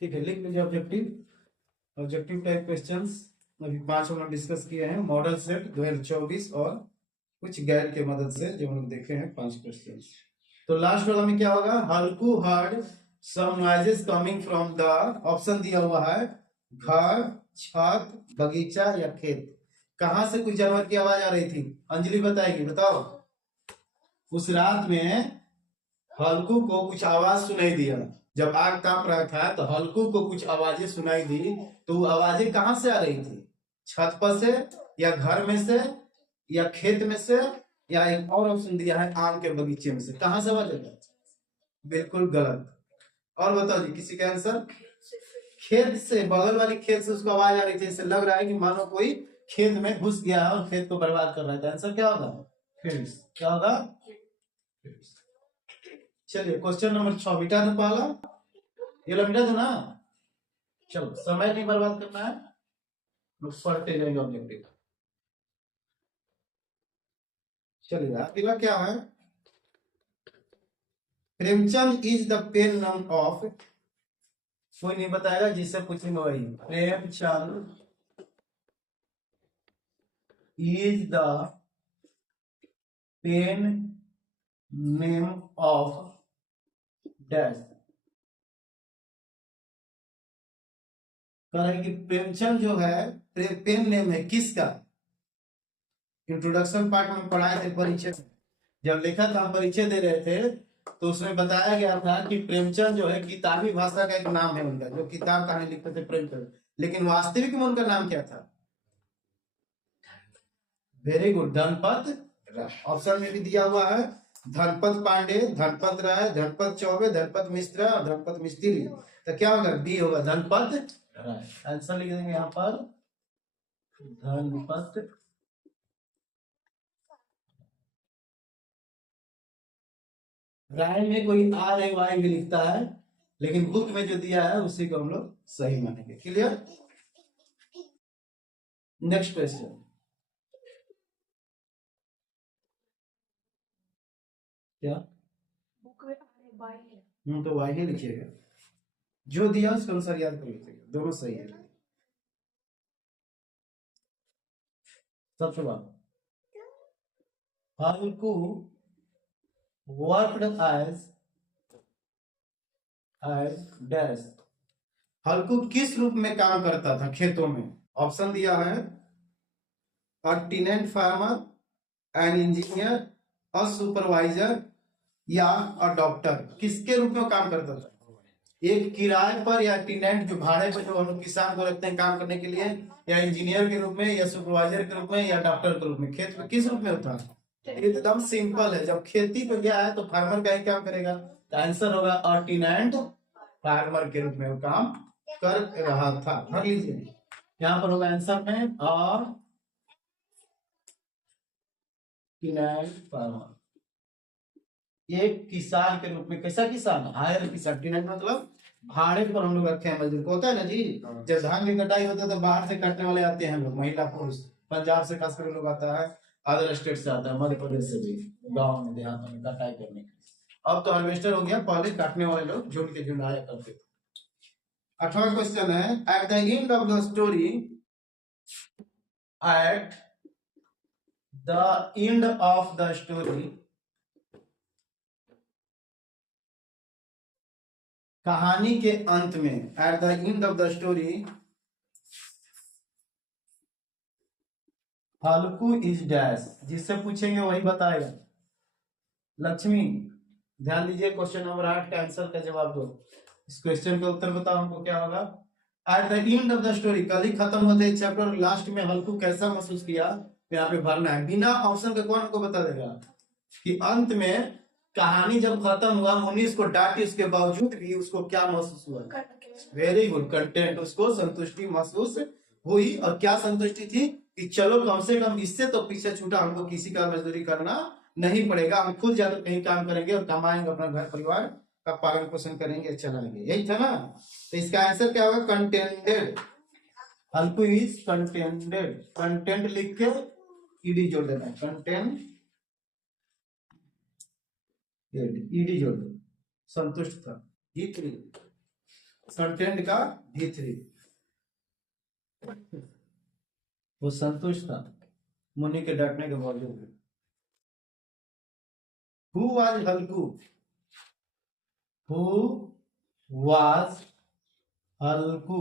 ठीक है, लिख लीजिए ऑब्जेक्टिव। ऑब्जेक्टिव टाइप क्वेश्चंस अभी 5 हम लोग डिस्कस किए हैं, मॉडल सेट 2024 और कुछ गैर के मदद से जो हम लोग देखे हैं 5 क्वेश्चन। तो लास्ट वाला में क्या होगा, Halku heard some noises coming from the, option दिया हुआ है घर, छत, बगीचा या खेत। कहां से कुछ जानवर की आवाज आ रही थी? अंजलि बताएगी, बताओ। उस रात में हल्कू को कुछ आवाज सुनाई दिया, जब आग कांप रहा था तो हल्कू को कुछ आवाजें सुनाई दी। तो वो आवाजें कहां से आ रही थी? छत पर से, या घर में से, या खेत में से, या एक और ऑप्शन दिया है आम के बगीचे में से। कहां से आवाज आई? बिल्कुल गलत। और बताओ जी, किसी का आंसर? खेत से, बगल वाली खेत से उसको आवाज आ रही थी। इससे लग रहा है कि मानो कोई खेत में घुस गया है और खेत को बर्बाद कर रहा है। आंसर क्या होगा? क्या होगा? चलिए क्वेश्चन नंबर 6 मिटा दो पहला, ये लो मिटा दो ना। चलो समय नहीं बर्बाद करना है, पढ़ते जाएंगे ऑब्जेक्टिव। चलिए अगला क्या है, Premchand is the pen name of, कोई नहीं बताएगा, जिससे पूछेंगे वही। Premchand is the pen name of dash. कह रहे हैं कि प्रेमचंद जो है पेन नेम है किसका? इंट्रोडक्शन पार्ट में पढ़ाए थे परिचय, जब लिखा था हम परिचय दे रहे थे तो उसमें बताया गया था कि प्रेमचंद जो है किताबी भाषा का एक नाम है उनका, जो किताब कहानी लिखते थे प्रेमचंद। लेकिन वास्तविक में उनका नाम क्या था? वेरी गुड, धनपत राय। ऑप्शन में भी दिया हुआ है धनपत पांडे, धनपत राय, धनपत चौबे, धनपत मिश्रा और धनपत मिस्त्री। तो क्या होगा? बी होगा, धनपत राय। आंसर लिख देंगे यहाँ पर धनपत। राय में कोई आर ए वाई भी लिखता है, लेकिन बुक में जो दिया है उसी को हम लोग सही मानेंगे। क्लियर? नेक्स्ट क्वेश्चन, क्या? तो वाई ही लिखिएगा, जो दिया उसके अनुसार याद कर लीजिएगा, दोनों सही है। सबसे बात, हल्कू वर्कड एज डैश। हल्कू किस रूप में काम करता था खेतों में? ऑप्शन दिया है a tenant farmer, an engineer, a supervisor या अ डॉक्टर। किसके रूप में काम करता था? एक किराए पर या टेनेंट, जो भाड़े पर जो हम लोग किसान को रखते हैं काम करने के लिए, या इंजीनियर के रूप में, या सुपरवाइजर के रूप में, या डॉक्टर के रूप में। खेत में किस रूप में होता है? एकदम सिंपल है, जब खेती पे गया है तो फार्मर का ही काम करेगा। तो आंसर होगा अ टेनेंट फार्मर के रूप में वो काम कर रहा था। भर लीजिए, यहाँ पर होगा आंसर में अ टेनेंट फार्मर, एक किसान के रूप में। कैसा किसान? हायर किसान। टेनेंट मतलब भाड़े पर हम लोग रखे हैं मजदूर को, होता है ना जी। जब धान की कटाई होता है तो बाहर से काटने वाले आते हैं लोग, महिला पुरुष। पंजाब से खासकर लोग आता है, अदर स्टेट से आता है, मध्य प्रदेश से भी, गाँव में देहातों में कटाई करने के लिए। अब तो हार्वेस्टर हो गया, पहले काटने वाले लोग झुंड के झुंड आया करते थे। 8वां क्वेश्चन है, at the end of the story, at the end of the story, कहानी के अंत में, at the end of the story, Halku is dash. जिससे पूछेंगे वही बताएगा। लक्ष्मी ध्यान दीजिए, क्वेश्चन नंबर 8 का आंसर का जवाब दो। इस क्वेश्चन का उत्तर बताओ हमको, क्या होगा? At the end of the story, कल ही खत्म होते चैप्टर लास्ट में हल्कू कैसा महसूस किया, यहाँ पे भरना है। बिना ऑप्शन के कौन हमको बता देगा कि अंत में कहानी जब खत्म हुआ, मुनीष को डांटी, उसके बावजूद भी उसको क्या महसूस हुआ? Very good, content. उसको संतुष्टि महसूस हुई। और क्या संतुष्टि थी? कि चलो कम से कम इससे तो पीछे छूटा, हमको किसी का मजदूरी करना नहीं पड़ेगा, हम खुद जाकर कहीं काम करेंगे और कमाएंगे, अपना घर परिवार का पालन पोषण करेंगे, चलाएंगे। यही था ना? तो इसका आंसर क्या होगा? Contented. Halku is contented. Content लिख के ईडी जोड़ देना है, कंटेंट ईडी जोड़ दो। संतुष्ट था। कंटेंट का V3। वो संतुष्ट था मुनि के डांटने के बावजूद। Who was Halku, who was Halku.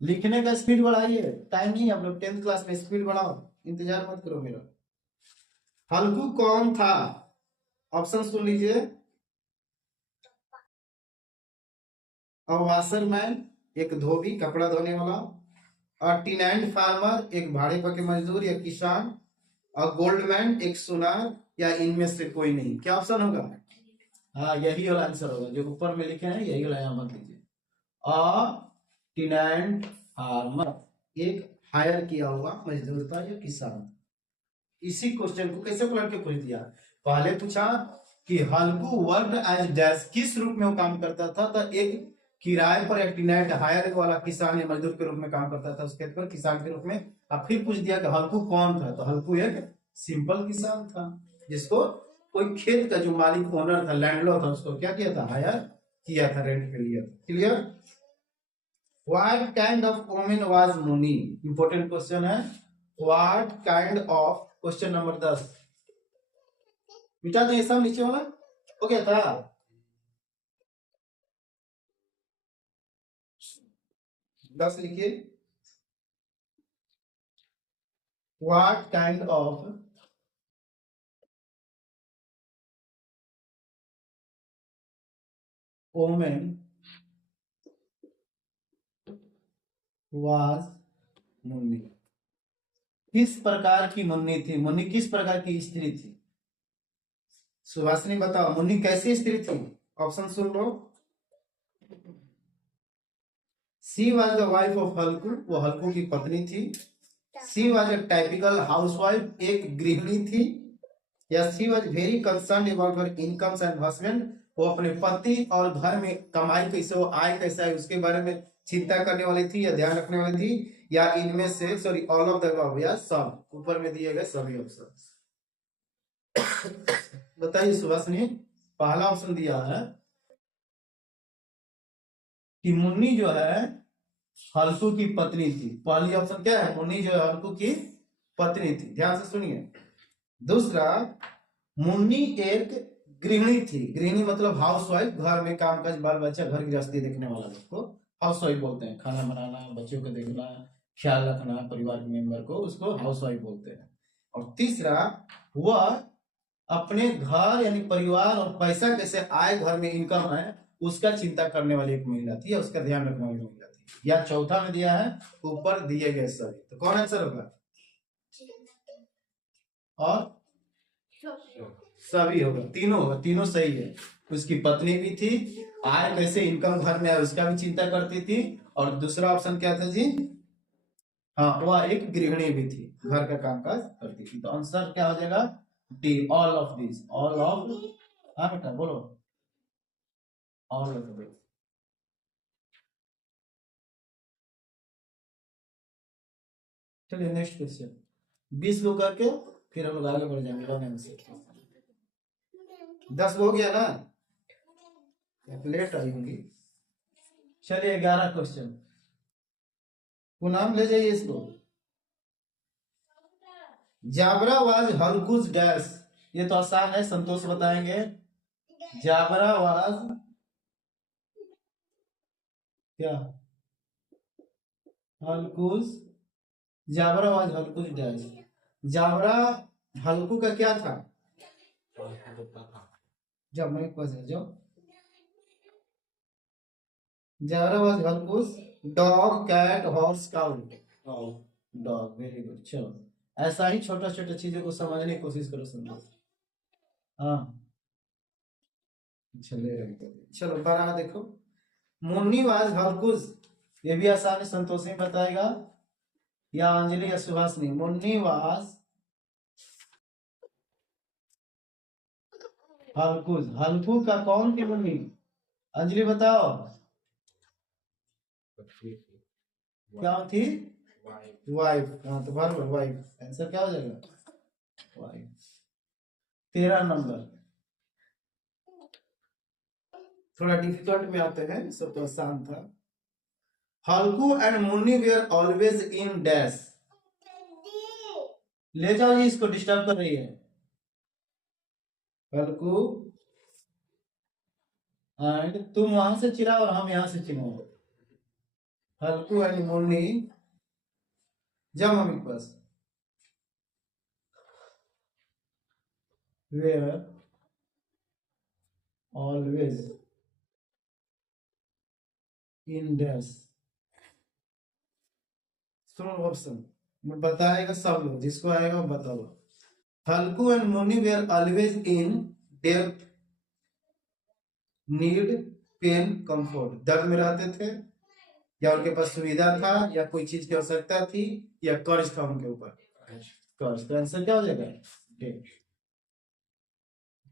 लिखने का स्पीड बढ़ाइए, टाइम नहीं, आप लोग 10th क्लास में स्पीड बढ़ाओ, इंतजार मत करो मेरा। हल्कू कौन था? ऑप्शन सुन लीजिए। अ वाशरमैन, एक धोबी कपड़ा धोने वाला। अ टीनेंट फार्मर, एक भाड़े पर के मजदूर या किसान। अ गोल्डमैन, एक सुनार, या इनमें से कोई नहीं। क्या ऑप्शन होगा? हाँ, यही वाला आंसर होगा जो ऊपर में लिखे हैं, यही वाला यहाँ मत लीजिए। अ टीनेंट फार्मर, एक हायर किया हुआ मजदूर था या किसान। इसी क्वेश्चन को कैसे पलट के पूछ दिया। पहले पूछा कि हल्कू वर्क एज डैश, किस रूप में वो काम करता था, तो एक किराए पर एक टीनेंट हायर वाला किसान या मजदूर के रूप में काम करता था उस खेत पर, किसान के रूप में। अब फिर पूछ दिया कि हल्कू कौन था, तो हल्कू एक सिंपल किसान था जिसको कोई खेत का जो मालिक ओनर था, लैंडलॉर्ड था, उसको क्या किया था, हायर किया था, रेंट पे लिया था। Clear? What kind of women was मुनि? इंपॉर्टेंट क्वेश्चन है। What kind of, question number 10। मिटा दे सब नीचे वाला, हो गया था। 10 लिखिए। What kind of women was Munni? किस प्रकार की मुन्नी थी? मुन्नी किस प्रकार की स्त्री थी? सुभाषिनी बताओ, मुन्नी कैसी स्त्री थी? Option soon low. C was the wife of हल्कू, वो हल्कू की पत्नी थी। सी वॉज ए टाइपिकल हाउसवाइफ, एक गृहिणी थी। या सी was very concern about her incomes and husband, वो अपने पति और घर में कमाई कैसे हो, आय कैसा है, उसके बारे में चिंता करने वाली थी या ध्यान रखने वाली थी। या इनमें से, sorry, all of the above, या सब, ऊपर में दिए गए सभी ऑप्शन। बताइए सुभाषिनी, पहला ऑप्शन दिया है कि मुन्नी जो है हल्कू की पत्नी थी। पहली ऑप्शन क्या है? मुन्नी जो है हल्कू की पत्नी थी, ध्यान से सुनिए। दूसरा, मुन्नी एक गृहिणी थी। गृहिणी मतलब हाउस वाइफ, घर में काम काज, बाल बच्चा, घर गृहस्थी देखने वाला उसको हाउस वाइफ बोलते हैं। खाना बनाना, बच्चों को देखना, ख्याल रखना, परिवार के मेंबर को, उसको हाउस वाइफ बोलते हैं। और तीसरा, वह अपने घर यानी परिवार और पैसा कैसे आए, घर में इनकम है, उसका चिंता करने वाली एक महिला थी या उसका ध्यान रखने वाली महिला थी। या चौथा में दिया है ऊपर दिए गए सभी, तो कौन आंसर होगा? और सभी होगा, तीनों होगा, तीनों सही है। उसकी पत्नी भी थी, आय कैसे इनकम घर में आए उसका भी चिंता करती थी। और दूसरा ऑप्शन क्या था जी? हाँ, वह एक गृहिणी भी थी, घर का कामकाज करती थी। तो आंसर क्या हो जाएगा? D, all of this, all of. हाँ बेटा बोलो, ऑल ऑफ दिस। चलिए नेक्स्ट क्वेश्चन, 20 को करके फिर हम लोग आगे बढ़ जाएंगे लॉन्ग आंसर। 10 हो गया ना, लेट आई होंगी। चलिए 11 क्वेश्चन, नाम ले जाइए इसको। जाबरा वाज हल्कुज डैश, ये तो आसान है, संतोष बताएंगे। जाबरा वाज क्या? हल्कुज, जाबरा वाज हल्कुज डैश। जाबरा हल्कू का क्या था? जब मैं पास जाओ, Jabra was Halku's dog, cat, horse, cow. Dog, very good. चलो, ऐसा ही छोटा छोटा चीजों को समझने की कोशिश करो संतोष। हाँ, चलो 12 देखो। मुन्नी वाज हल्कुज, ये भी आसान है, संतोष ही बताएगा या अंजलि या सुभाषिनी। मुन्नी वाज हल्कुज, हल्कू का कौन थी मुन्नी? अंजलि बताओ क्या थी? वाइफ। हाँ, तो बराबर, वाइफ आंसर क्या हो जाएगा? वाइफ। 13 नंबर, थोड़ा डिफिकल्ट में आते हैं, सब तो आसान था। Halku and Munni were always in dash. ले जाओ जी, इसको डिस्टर्ब कर रही है। हल्कू एंड, तुम वहां से चिल्लाओ और हम यहाँ से चिल्लाओ। हल्कू एंड मुन्नी, जाओ मम्मी के पास। Were always in dash. सुनो ऑप्शन मैं बताएगा, सब लोग जिसको आएगा वो बताओ। Halku and Munni were always in depth, need, pain, comfort. दर्द में रहते थे, या उनके पास सुविधा था, या कोई चीज की आवश्यकता थी, या कर्ज था उनके ऊपर। कर्ज, तो आंसर क्या हो जाएगा? डेट।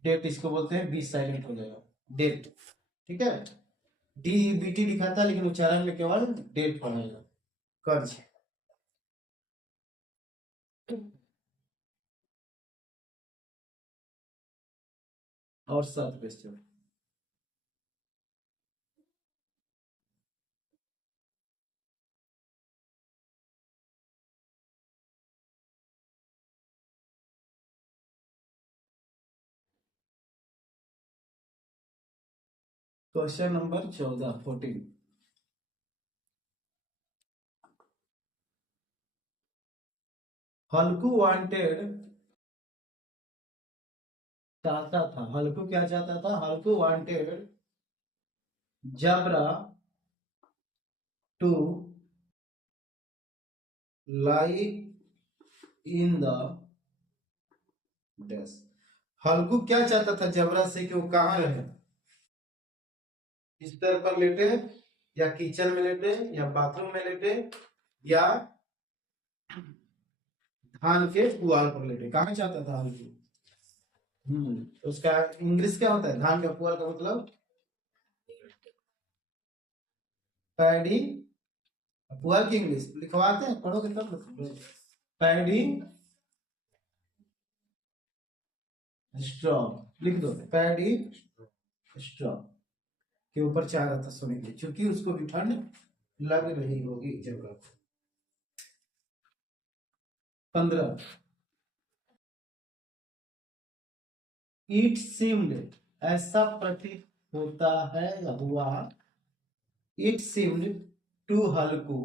डेट इसको बोलते हैं, बी साइलेंट हो जाएगा, डेट। ठीक है, DEBT लिखा था लेकिन उच्चारण में केवल डेट पढ़ेगा, कर्ज। और 7 क्वेश्चन। Question number 14, 14। हल्कू वांटेड, चाहता था, हल्कू क्या चाहता था? हल्कू wanted Jabra to lie in the dash. हल्कू क्या चाहता था जबरा से कि वो कहाँ रहे? बिस्तर पर लेटे, या किचन में लेटे, या बाथरूम में लेटे, या धान के पुआल पर लेटे। कहाँ चाहता था हल्कू? उसका इंग्लिश क्या होता है धान का पुआल का मतलब? पैडी। पुआल की इंग्लिश लिखवाते हैं, पढ़ोगे तब लिखोगे। पैडी स्ट्रॉ, लिख दो पैडी स्ट्रॉ के ऊपर चाह रहा था सोने के लिए, क्योंकि उसको भी ठंड लग रही होगी जब रात। 15। इट सीम्ड, ऐसा प्रतीत होता है या हुआ, it seemed to Halku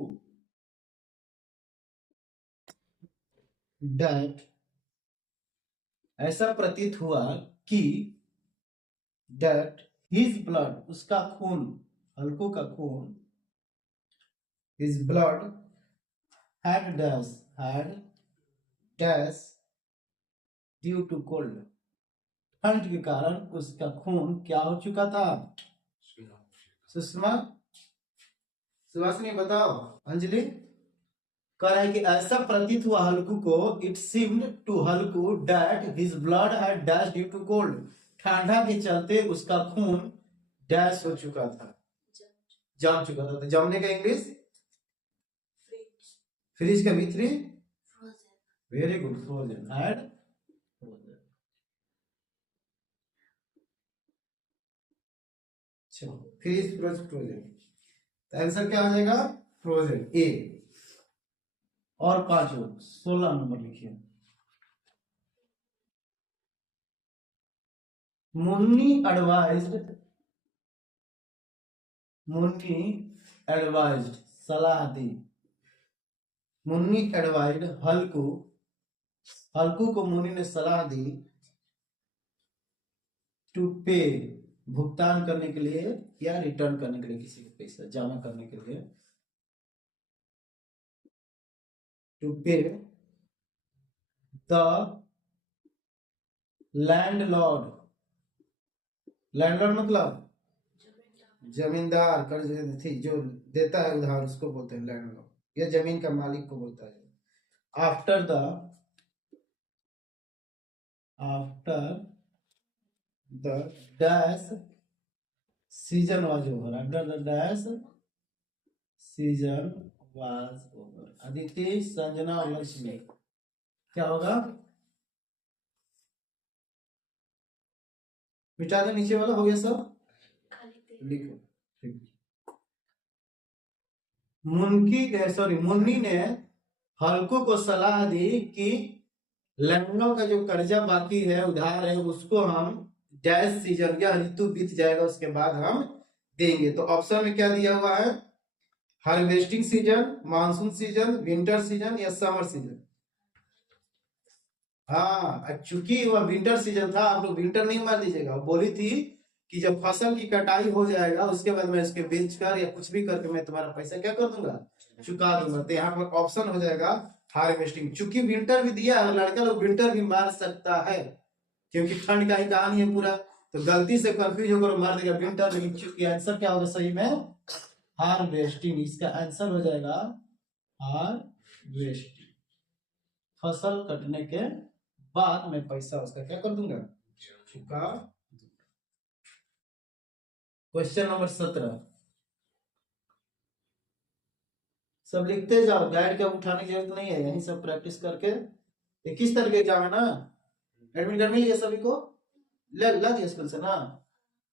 that, ऐसा प्रतीत हुआ कि, दैट हिज ब्लड, उसका खून, हल्कू का खून, his blood had dash, had dash due to cold, ठंड के कारण उसका खून क्या हो चुका था? सुषमा, सुहासिनी बताओ। अंजलि कह रहा है कि ऐसा प्रतीत हुआ हल्कू को, it seemed to Halku that his blood had dash due to cold, ठंडा के चलते उसका खून डैश हो चुका था, जम चुका था। तो जमने का इंग्लिश? फ्रिज का भीतरी? Very good, frozen, had frozen. Freeze frozen, तो आंसर क्या हो जाएगा? Frozen, A. और 5 16 नंबर लिखिए। मुन्नी एडवाइज्ड, मुन्नी एडवाइज्ड, सलाह दी। मुन्नी एडवाइज्ड हल्कू, हल्कू को मुन्नी ने सलाह दी, टू पे, भुगतान करने के लिए या रिटर्न करने के लिए, किसी को पैसा जमा करने के लिए, टू पे द लैंडलॉर्ड, लैंडलॉर्ड मतलब जमींदार, कर्ज थी जो देता है उधार, उसको बोलते हैं लैंडलॉर्ड, या जमीन का मालिक को बोलता है। After the, after the dash season was over, after the dash season was over. Aditi, Sanjana और लक्ष्मी, क्या होगा? मिटा दो नीचे वाला, हो गया सब। लिखो। ठीक। मुन्नी ने हल्कू को सलाह दी कि लखनऊ का जो कर्जा बाकी है, उधार है, उसको हम डैश सीजन या ऋतु बीत जाएगा उसके बाद हम देंगे। तो ऑप्शन में क्या दिया हुआ है? Harvesting season, monsoon season, winter season या समर सीजन। हाँ, चूंकि वह विंटर सीजन था, आप लोग विंटर नहीं मान लीजिएगा। वो बोली थी कि जब फसल की कटाई हो जाएगा उसके बाद मैं इसके बेच कर या कुछ भी करके मैं तुम्हारा पैसा क्या कर दूंगा, चुका दूंगा। तो यहाँ पर ऑप्शन हो जाएगा हार्वेस्टिंग। चूंकि विंटर भी दिया है, लड़का लोग विंटर भी मार सकता है क्योंकि ठंड का ही कहानी है पूरा। तो गलती से कंफ्यूज होकर मार देगा विंटर, लेकिन चूंकि आंसर क्या होगा सही में? हार्वेस्टिंग। इसका आंसर हो जाएगा हार्वेस्टिंग। फसल कटने के बाद मैं पैसा उसका क्या कर दूंगा, चुका। Question number 17। सब लिखते जाओ, गाइड का उठाने की जरूरत नहीं है, यही सब प्रैक्टिस करके। ये किस तरह के एग्जाम है ना, एडमिट कार्ड मिल गया सभी को? ला दिया स्कूल से ना?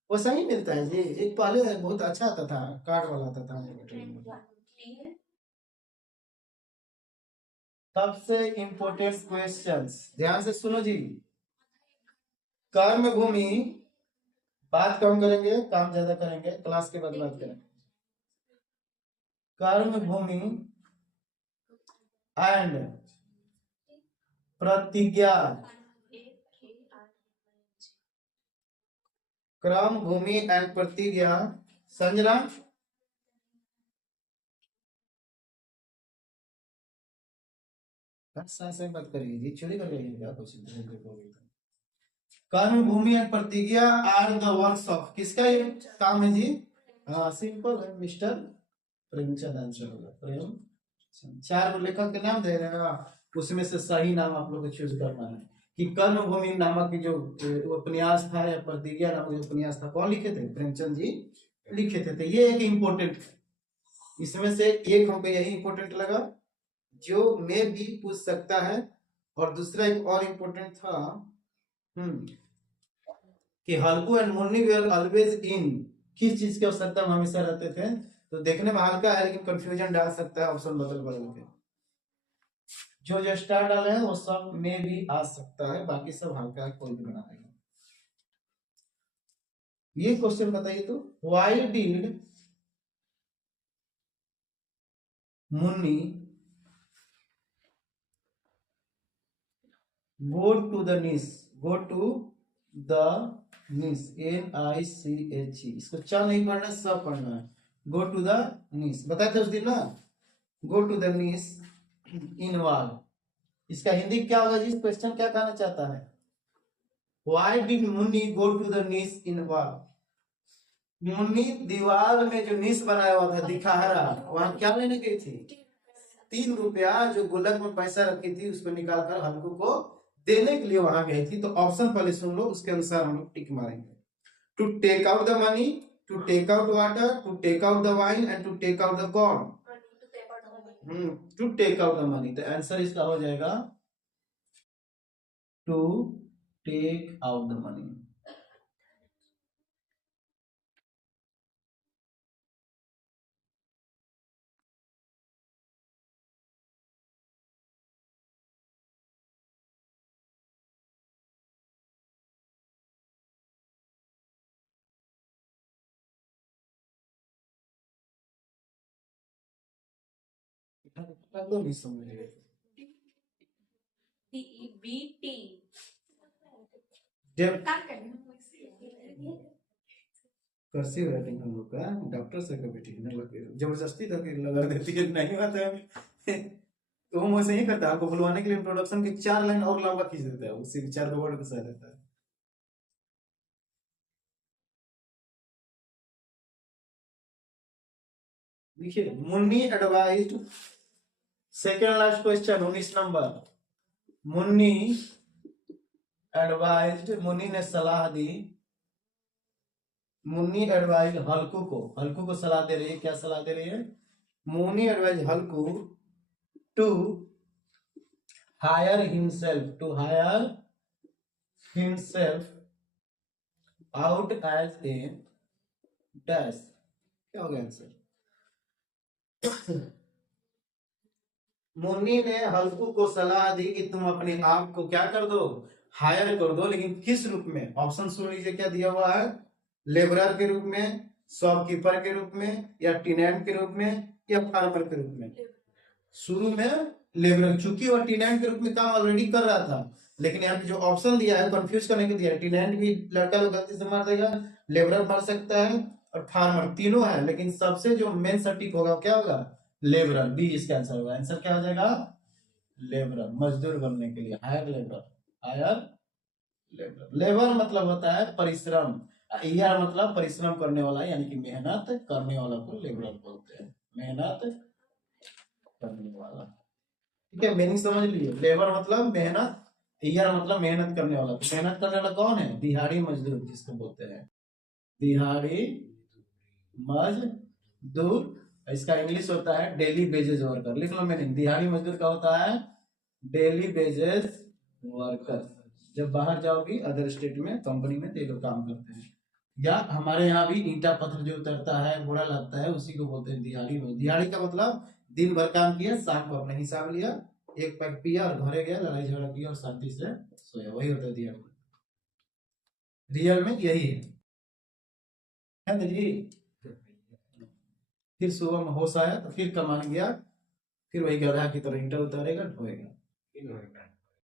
वो सही मिलता है जी। एक पहले बहुत अच्छा आता था, कार्ड वाला आता था। सबसे इंपॉर्टेंट क्वेश्चंस ध्यान से सुनो जी। कर्म भूमि, बात कम करेंगे काम ज्यादा करेंगे, क्लास के बाद बात करेंगे। कर्म भूमि एंड प्रतिज्ञा, क्रम भूमि एंड प्रतिज्ञा। संजना, से बात करिए जी, चोरी कर रही है कुछ। कर्म भूमि एंड प्रतिज्ञा आर द वर्क्स ऑफ, किसका ये काम है जी? हाँ सिंपल है, मिस्टर प्रेमचंद आंसर होगा। प्रेम, चार लेखक के नाम दे रहे हैं, उसमें से सही नाम आप लोग को चूज करना है। कि कर्म भूमि नामक की जो उपन्यास था या प्रतिज्ञा नामक जो उपन्यास था, कौन लिखे थे? प्रेमचंद जी लिखे थे। तो ये एक इम्पोर्टेंट, इसमें से एक हमको यही इम्पोर्टेंट लगा जो मैं भी पूछ सकता है। और दूसरा एक और इम्पोर्टेंट था कि Halku and Munni were always in, किस चीज की आवश्यकता में हमेशा रहते थे। तो देखने में हल्का है लेकिन कंफ्यूजन डाल सकता है ऑप्शन बदल बदल के। जो जो स्टार डाले हैं वो सब में भी आ सकता है, बाकी सब हल्का है, कोई भी बना देगा। ये क्वेश्चन बताइए तो, why did Munni go to the niche, go to the niche, NICHE। इसको चा नहीं पढ़ना, सब पढ़ना है। go to the niche बताए थे उस दिन ना, go to the niche involve। इसका हिंदी क्या होगा जी? क्वेश्चन क्या कहना चाहता है? why did Munni go to the niche involve? Munni दीवार में जो निश बनाया हुआ था दिखारा, वहां क्या लेने गई थी? 3 रुपया जो गुल्लक में पैसा रखी थी उसको निकालकर हल्कू को देने के लिए वहां गई थी। तो ऑप्शन पहले सुन लो, उसके अनुसार हम लोग टिक मारेंगे। To take out the money, to take out water, to take out the wine and to take out the corn. To take out the money, तो आंसर इसका हो जाएगा to take out the money. नहीं समझ रहे जब cursive writing हम लोग का डॉक्टर से कभी ठीक नहीं लगे, जबरदस्ती करके लगा देती है, नहीं आता है। तो हम वैसे ही करता है, आपको बुलवाने के लिए इंट्रोडक्शन के 4 लाइन और लंबा खींच देता है, उसी 4 वर्ड घुसा देता है। देखिए, Munni advised, second last question 19 number. Munni advised, Munni ने सलाह दी, मुन्नी एडवाइज हल्कू को सलाह दे रही है। क्या सलाह दे रही है? Munni advise Halku to hire himself out as a dash, क्या हो गया आंसर? मुन्नी ने हल्कू को सलाह दी कि तुम अपने आप को क्या कर दो, हायर कर दो, लेकिन किस रूप में? ऑप्शन सुन लीजिए क्या दिया हुआ है, लेबरर के रूप में, शॉपकीपर के रूप में, या टेनेंट के रूप में, या फार्मर के रूप में? शुरू में लेबरर, चूंकि वो टेनेंट के रूप में काम ऑलरेडी कर रहा था, लेकिन यहाँ पे जो ऑप्शन दिया है कंफ्यूज करने के दिया है, टेनेंट भी लड़का लोग गलती से मार देगा, लेबरर मार सकता है, और फार्मर, तीनों है, लेकिन सबसे जो मेन सटीक होगा क्या होगा, लेबरर। बी इसका आंसर होगा। आंसर क्या हो जाएगा, लेबरर, मजदूर बनने के लिए hire labour, hire labour. Labour मतलब होता है परिश्रम, ईयर मतलब परिश्रम करने वाला, यानी कि मेहनत करने वाला को लेबरर बोलते हैं, मेहनत करने वाला। ठीक है, मीनिंग समझ लीजिए, लेबर मतलब मेहनत, ईयर मतलब मेहनत करने वाला। तो मेहनत करने वाला कौन है, दिहाड़ी मजदूर जिसको बोलते हैं, दिहाड़ी मजदूर। इसका इंग्लिश होता है डेली बेजेस वर्कर। लिख लो मीनिंग, दिहाड़ी मजदूर का होता है डेली बेजेस वर्कर। जब बाहर जाओगी अदर स्टेट में, कंपनी में, तो ये लोग काम करते हैं। या हमारे यहाँ भी ईंटा पत्थर जो उतरता है, घोड़ा लगता है, उसी को बोलते हैं दिहाड़ी। दिहाड़ी का मतलब दिन भर काम किया, शाम को अपने हिसाब लिया, एक पैक पिया और घरे गया, लड़ाई झगड़ा किया और शांति से सोया, वही होता है दिहाड़ी। रियल में यही है ना जी। फिर सुबह में होश आया तो फिर कमाने गया, फिर वही गधा की तरह ईंटा उतारेगा, ढोएगा,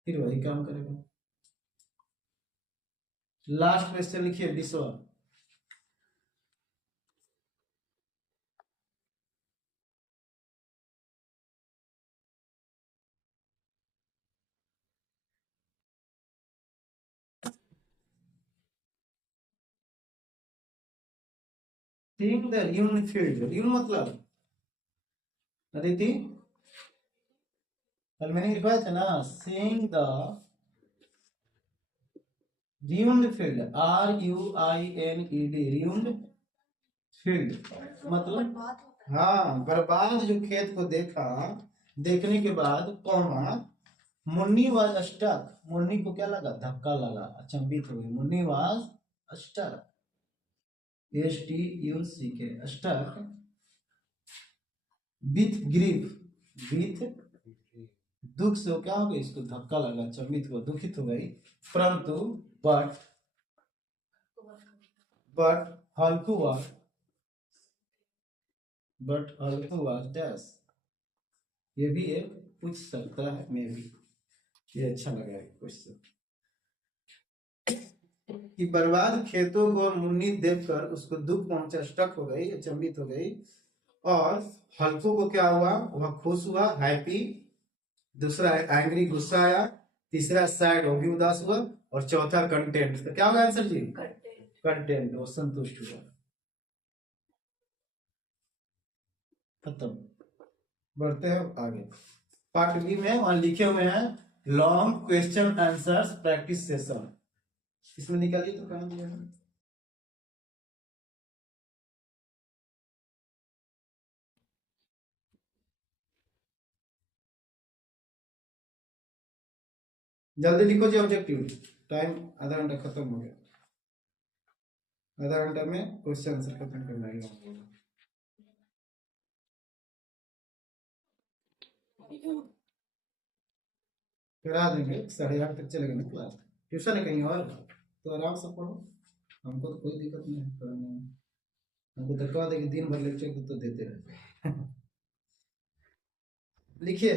फिर वही काम करेगा। लास्ट क्वेश्चन लिखिए, 20वां। Seeing the human field, human मतलब अदिति, कल मैंने लिखवाया था ना, seeing the human field, RUINED, human field मतलब, हाँ, बर्बाद जो खेत को देखा, देखने के बाद comma, Munni was stuck, Munni को क्या लगा, धक्का लगा, अचंभित हो गई, Munni was stuck, STUCK, stuck with grief, with दुख से वो क्या हो गई, इसको धक्का लगा, अचंभित हुआ, दुखित हो गई, परंतु बट हल्कू वाज, डैश, ये भी एक पूछ सकता है, मे भी, ये अच्छा लगा है क्वेश्चन, कि बर्बाद खेतों को मुन्नी देखकर उसको दुख पहुंचा, स्टक हो गई, अचंभित हो गई, और हल्कू को क्या हुआ, वह खुश हुआ, हैप्पी, दूसरा एंग्री, गुस्सा आया, तीसरा सैड, वो भी उदास हुआ, और चौथा कंटेंट। तो क्या होगा आंसर जी, कंटेंट, वो संतुष्ट हुआ। खत्म, बढ़ते हैं आगे। पार्ट बी में वहां लिखे हुए हैं long question answers practice session, इसमें निकालिए तो कहां दिया है, जल्दी लिखो जी ऑब्जेक्टिव, टाइम आधा घंटा खत्म हो गया, आधा घंटा में क्वेश्चन आंसर खत्म करना है। करा देंगे, 8:30 तक चलेगा ना क्लास, ट्यूशन है कहीं और, तो आराम से पढ़ो, हमको तो कोई दिक्कत नहीं है पढ़ने में, हमको तो कह देंगे दिन भर लेक्चर तो देते रहते हैं। लिखिए,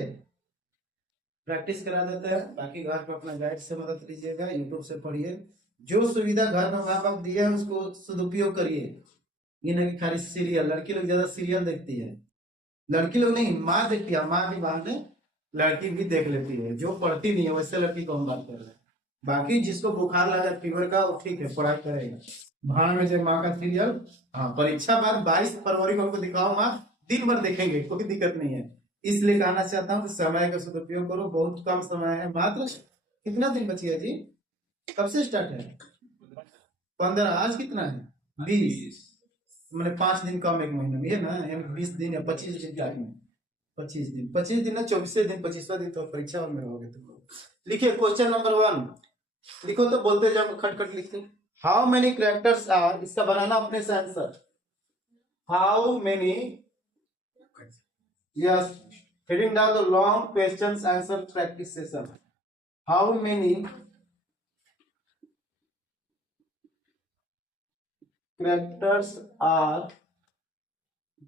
प्रैक्टिस करा देते हैं, बाकी घर पर अपना गाइड से मदद लीजिएगा, यूट्यूब से पढ़िए, जो सुविधा घर में माँ बाप दिए है उसको सदुपयोग करिए। ये नहीं कि खाली सीरियल, लड़की लोग ज्यादा सीरियल देखती है, लड़की लोग नहीं, माँ देखती है, माँ की बहाने लड़की भी देख लेती है, जो पढ़ती नहीं है वैसे लड़की को हम बात कर रहे हैं। बाकी जिसको बुखार लगा फीवर का, वो ठीक है, पढ़ाई करेगा। भाड़ में जय माँ का सीरियल, हाँ, परीक्षा बाद 22 फरवरी को हमको दिखाओ माँ, दिन भर देखेंगे, कोई दिक्कत नहीं है। इसलिए कहना चाहता हूँ समय का सदुपयोग करो, बहुत कम समय है, मात्र कितना दिन बची है जी, कब से स्टार्ट है, 15, आज कितना है, 20, मैंने 5 दिन कम एक महीने में, ये ना 20 दिन या 25 दिन टाइम है, 25 दिन ना 24 दिन, 25वां दिन तो परीक्षा और में होगे तुम लोग। लिखिए क्वेश्चन नंबर 1, लिखो तो बोलते जाओ, खट खट लिखते, हाउ मेनी कैरेक्टर्स आर, इसका बनाना अपने से answer, how many, yes, heading down the long questions answer practice session. How many characters are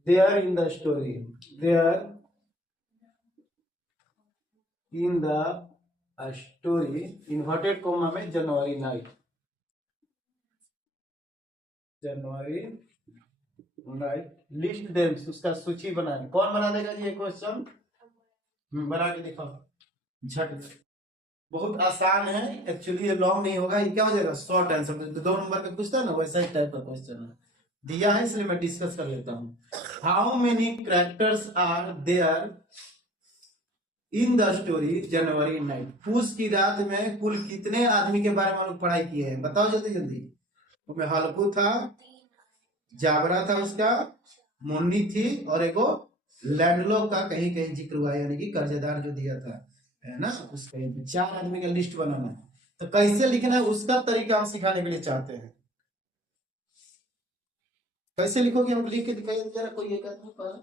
there in the story? There in the story, inverted comma में जनवरी नाइट, जनवरी night, list them, उसका सूची बनाए। कौन बना देगा ये क्वेश्चन? बना के दिखाओ झट। बहुत आसान है एक्चुअली, ये लॉन्ग नहीं होगा। ये क्या हो जाएगा? Short answer. 2 नंबर का पूछता है ना, वैसा ही टाइप का क्वेश्चन है, दिया है इसलिए मैं डिस्कस कर लेता हूँ। How many characters are there in the story January night? पूछ की रात में कुल कितने आदमी के बारे में हम लोग पढ़ाई किए हैं? बताओ जल्दी जल्दी। उसमें हल्कू था, जाबरा था, उसका मुन्नी थी, और एगो लैंडलॉर्ड का कहीं कहीं जिक्र हुआ, यानी कि कर्जदार जो दिया था, है ना, उसका 4 आदमी का लिस्ट बनाना है। तो कैसे लिखना है उसका तरीका हम सिखाने के लिए चाहते हैं। कैसे लिखोगे? हम लिख के दिखाइए जरा, कोई एक आदमी पर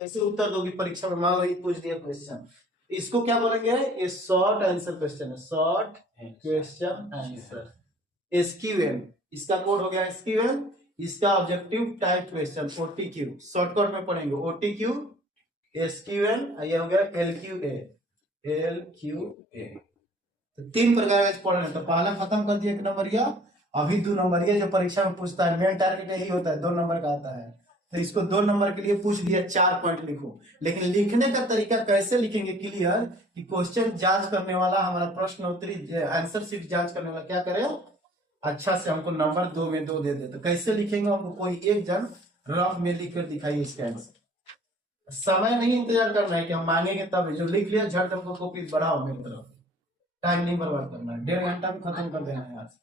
कैसे उत्तर दोगे परीक्षा में? मान लो ये पूछ दिया क्वेश्चन, इसको क्या बोलेंगे? ये शॉर्ट आंसर क्वेश्चन है, शॉर्ट क्वेश्चन आंसर, एसक्यूएल। इसका कोड हो गया एसक्यूएल, इसका ऑब्जेक्टिव टाइप क्वेश्चन ओटीक्यू, शॉर्टकट में पढ़ेंगे ओटीक्यू, एसक्यूएल, ये हो गया एलक्यूए, एलक्यूए। तो 3 प्रकार का पढ़ रहे, तो पहला खत्म कर दिया 1 नंबरिया, अभी 2 नंबरिया जो परीक्षा में पूछता है, मेन टारगेट यही होता है, 2 नंबर का आता है। तो इसको 2 नंबर के लिए पूछ दिया, 4 पॉइंट लिखो। लेकिन लिखने का तरीका कैसे लिखेंगे क्लियर, कि क्वेश्चन जांच करने वाला, हमारा प्रश्न उत्तरी आंसर शीट जांच करने वाला क्या करे, अच्छा से हमको नंबर 2 में 2 दे दे। तो कैसे लिखेंगे? हमको कोई एक जन रफ में लिख कर दिखाइए इसका आंसर। समय नहीं इंतजार करना है कि हम मांगेंगे तब, जो लिख लिया झट हमको कॉपी बढ़ाओ मेरी तरफ, टाइम नहीं बर्बाद करना है, 1.5 घंटा में खत्म कर देना है आज।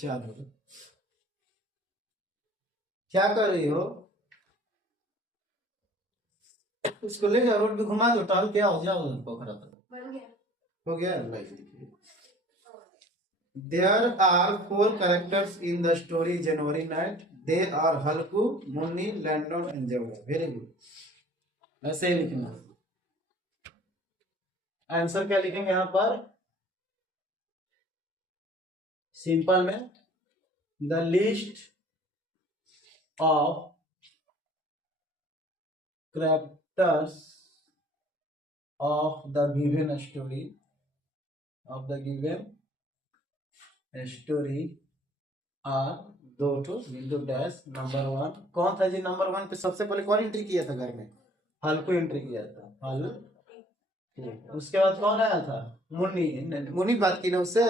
चलो, क्या कर रही हो? उसको ले जाओ, रोड पे घुमा दो, टहल के आओ, जाओ पोखरा तक। हो गया life. There are 4 characters in the story January night. They are Halku, Munni, Landon and Jawra. Very good. ऐसे ही लिखना। आंसर क्या लिखेंगे यहाँ पर? सिंपल में the list of characters of the given story, of the given story are, 2 बिंदु dash, number 1। कौन था जी नंबर 1 पे? सबसे पहले कौन एंट्री किया था घर में? हल्कू एंट्री किया था, हल। उसके बाद कौन आया था? मुन्नी। मुन्नी बात की ना उससे,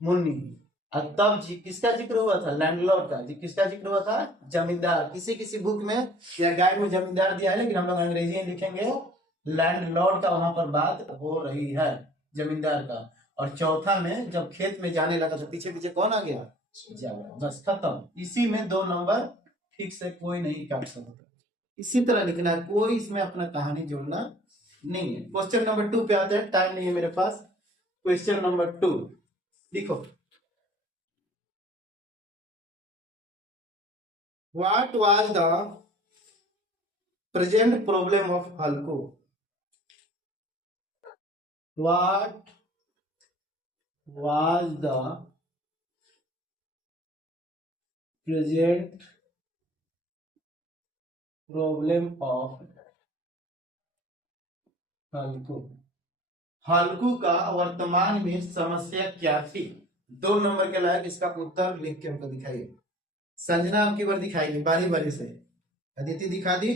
मुन्नी। और तब किसका जिक्र हुआ था? लैंडलॉर्ड का। किसका जिक्र हुआ था? जमींदार। किसी किसी बुक में या गाइड में जमींदार दिया है, लेकिन हम लोग अंग्रेजी में लिखेंगे लैंडलॉर्ड का, वहां पर बात हो रही है, जमींदार का। और चौथा में जब खेत में जाने लगा तो पीछे पीछे कौन आ गया? जावरा। बस खत्म। इसी में 2 नंबर ठीक से कोई नहीं काट सकता। इसी तरह लिखना है, कोई इसमें अपना कहानी जोड़ना नहीं है। क्वेश्चन नंबर 2 पे आते हैं, टाइम नहीं है मेरे पास। क्वेश्चन नंबर 2 लिखो। What was the present problem of Halku? What was the present problem of Halku? Halku का वर्तमान में समस्या क्या थी? 2 नंबर के लायक इसका उत्तर लिख के हमको दिखाइए। संजना आपकी बार दिखाएगी बारी बारी से। अदिति दिखा दी,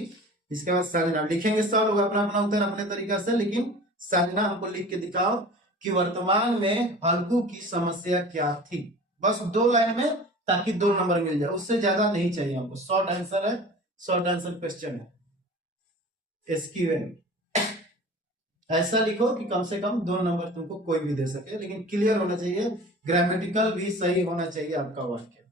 इसके बाद संजना लिखेंगे। सब लोग अपना अपना उत्तर अपने तरीका से, लेकिन संजना हमको लिख के दिखाओ कि वर्तमान में हल्कू की समस्या क्या थी। बस 2 लाइन में, ताकि 2 नंबर मिल जाए, उससे ज्यादा नहीं चाहिए हमको। शॉर्ट आंसर है, शॉर्ट आंसर क्वेश्चन है, एसक्यूएल। ऐसा लिखो कि कम से कम 2 नंबर तुमको कोई भी दे सके, लेकिन क्लियर होना चाहिए, ग्रामेटिकल भी सही होना चाहिए आपका वाक्य।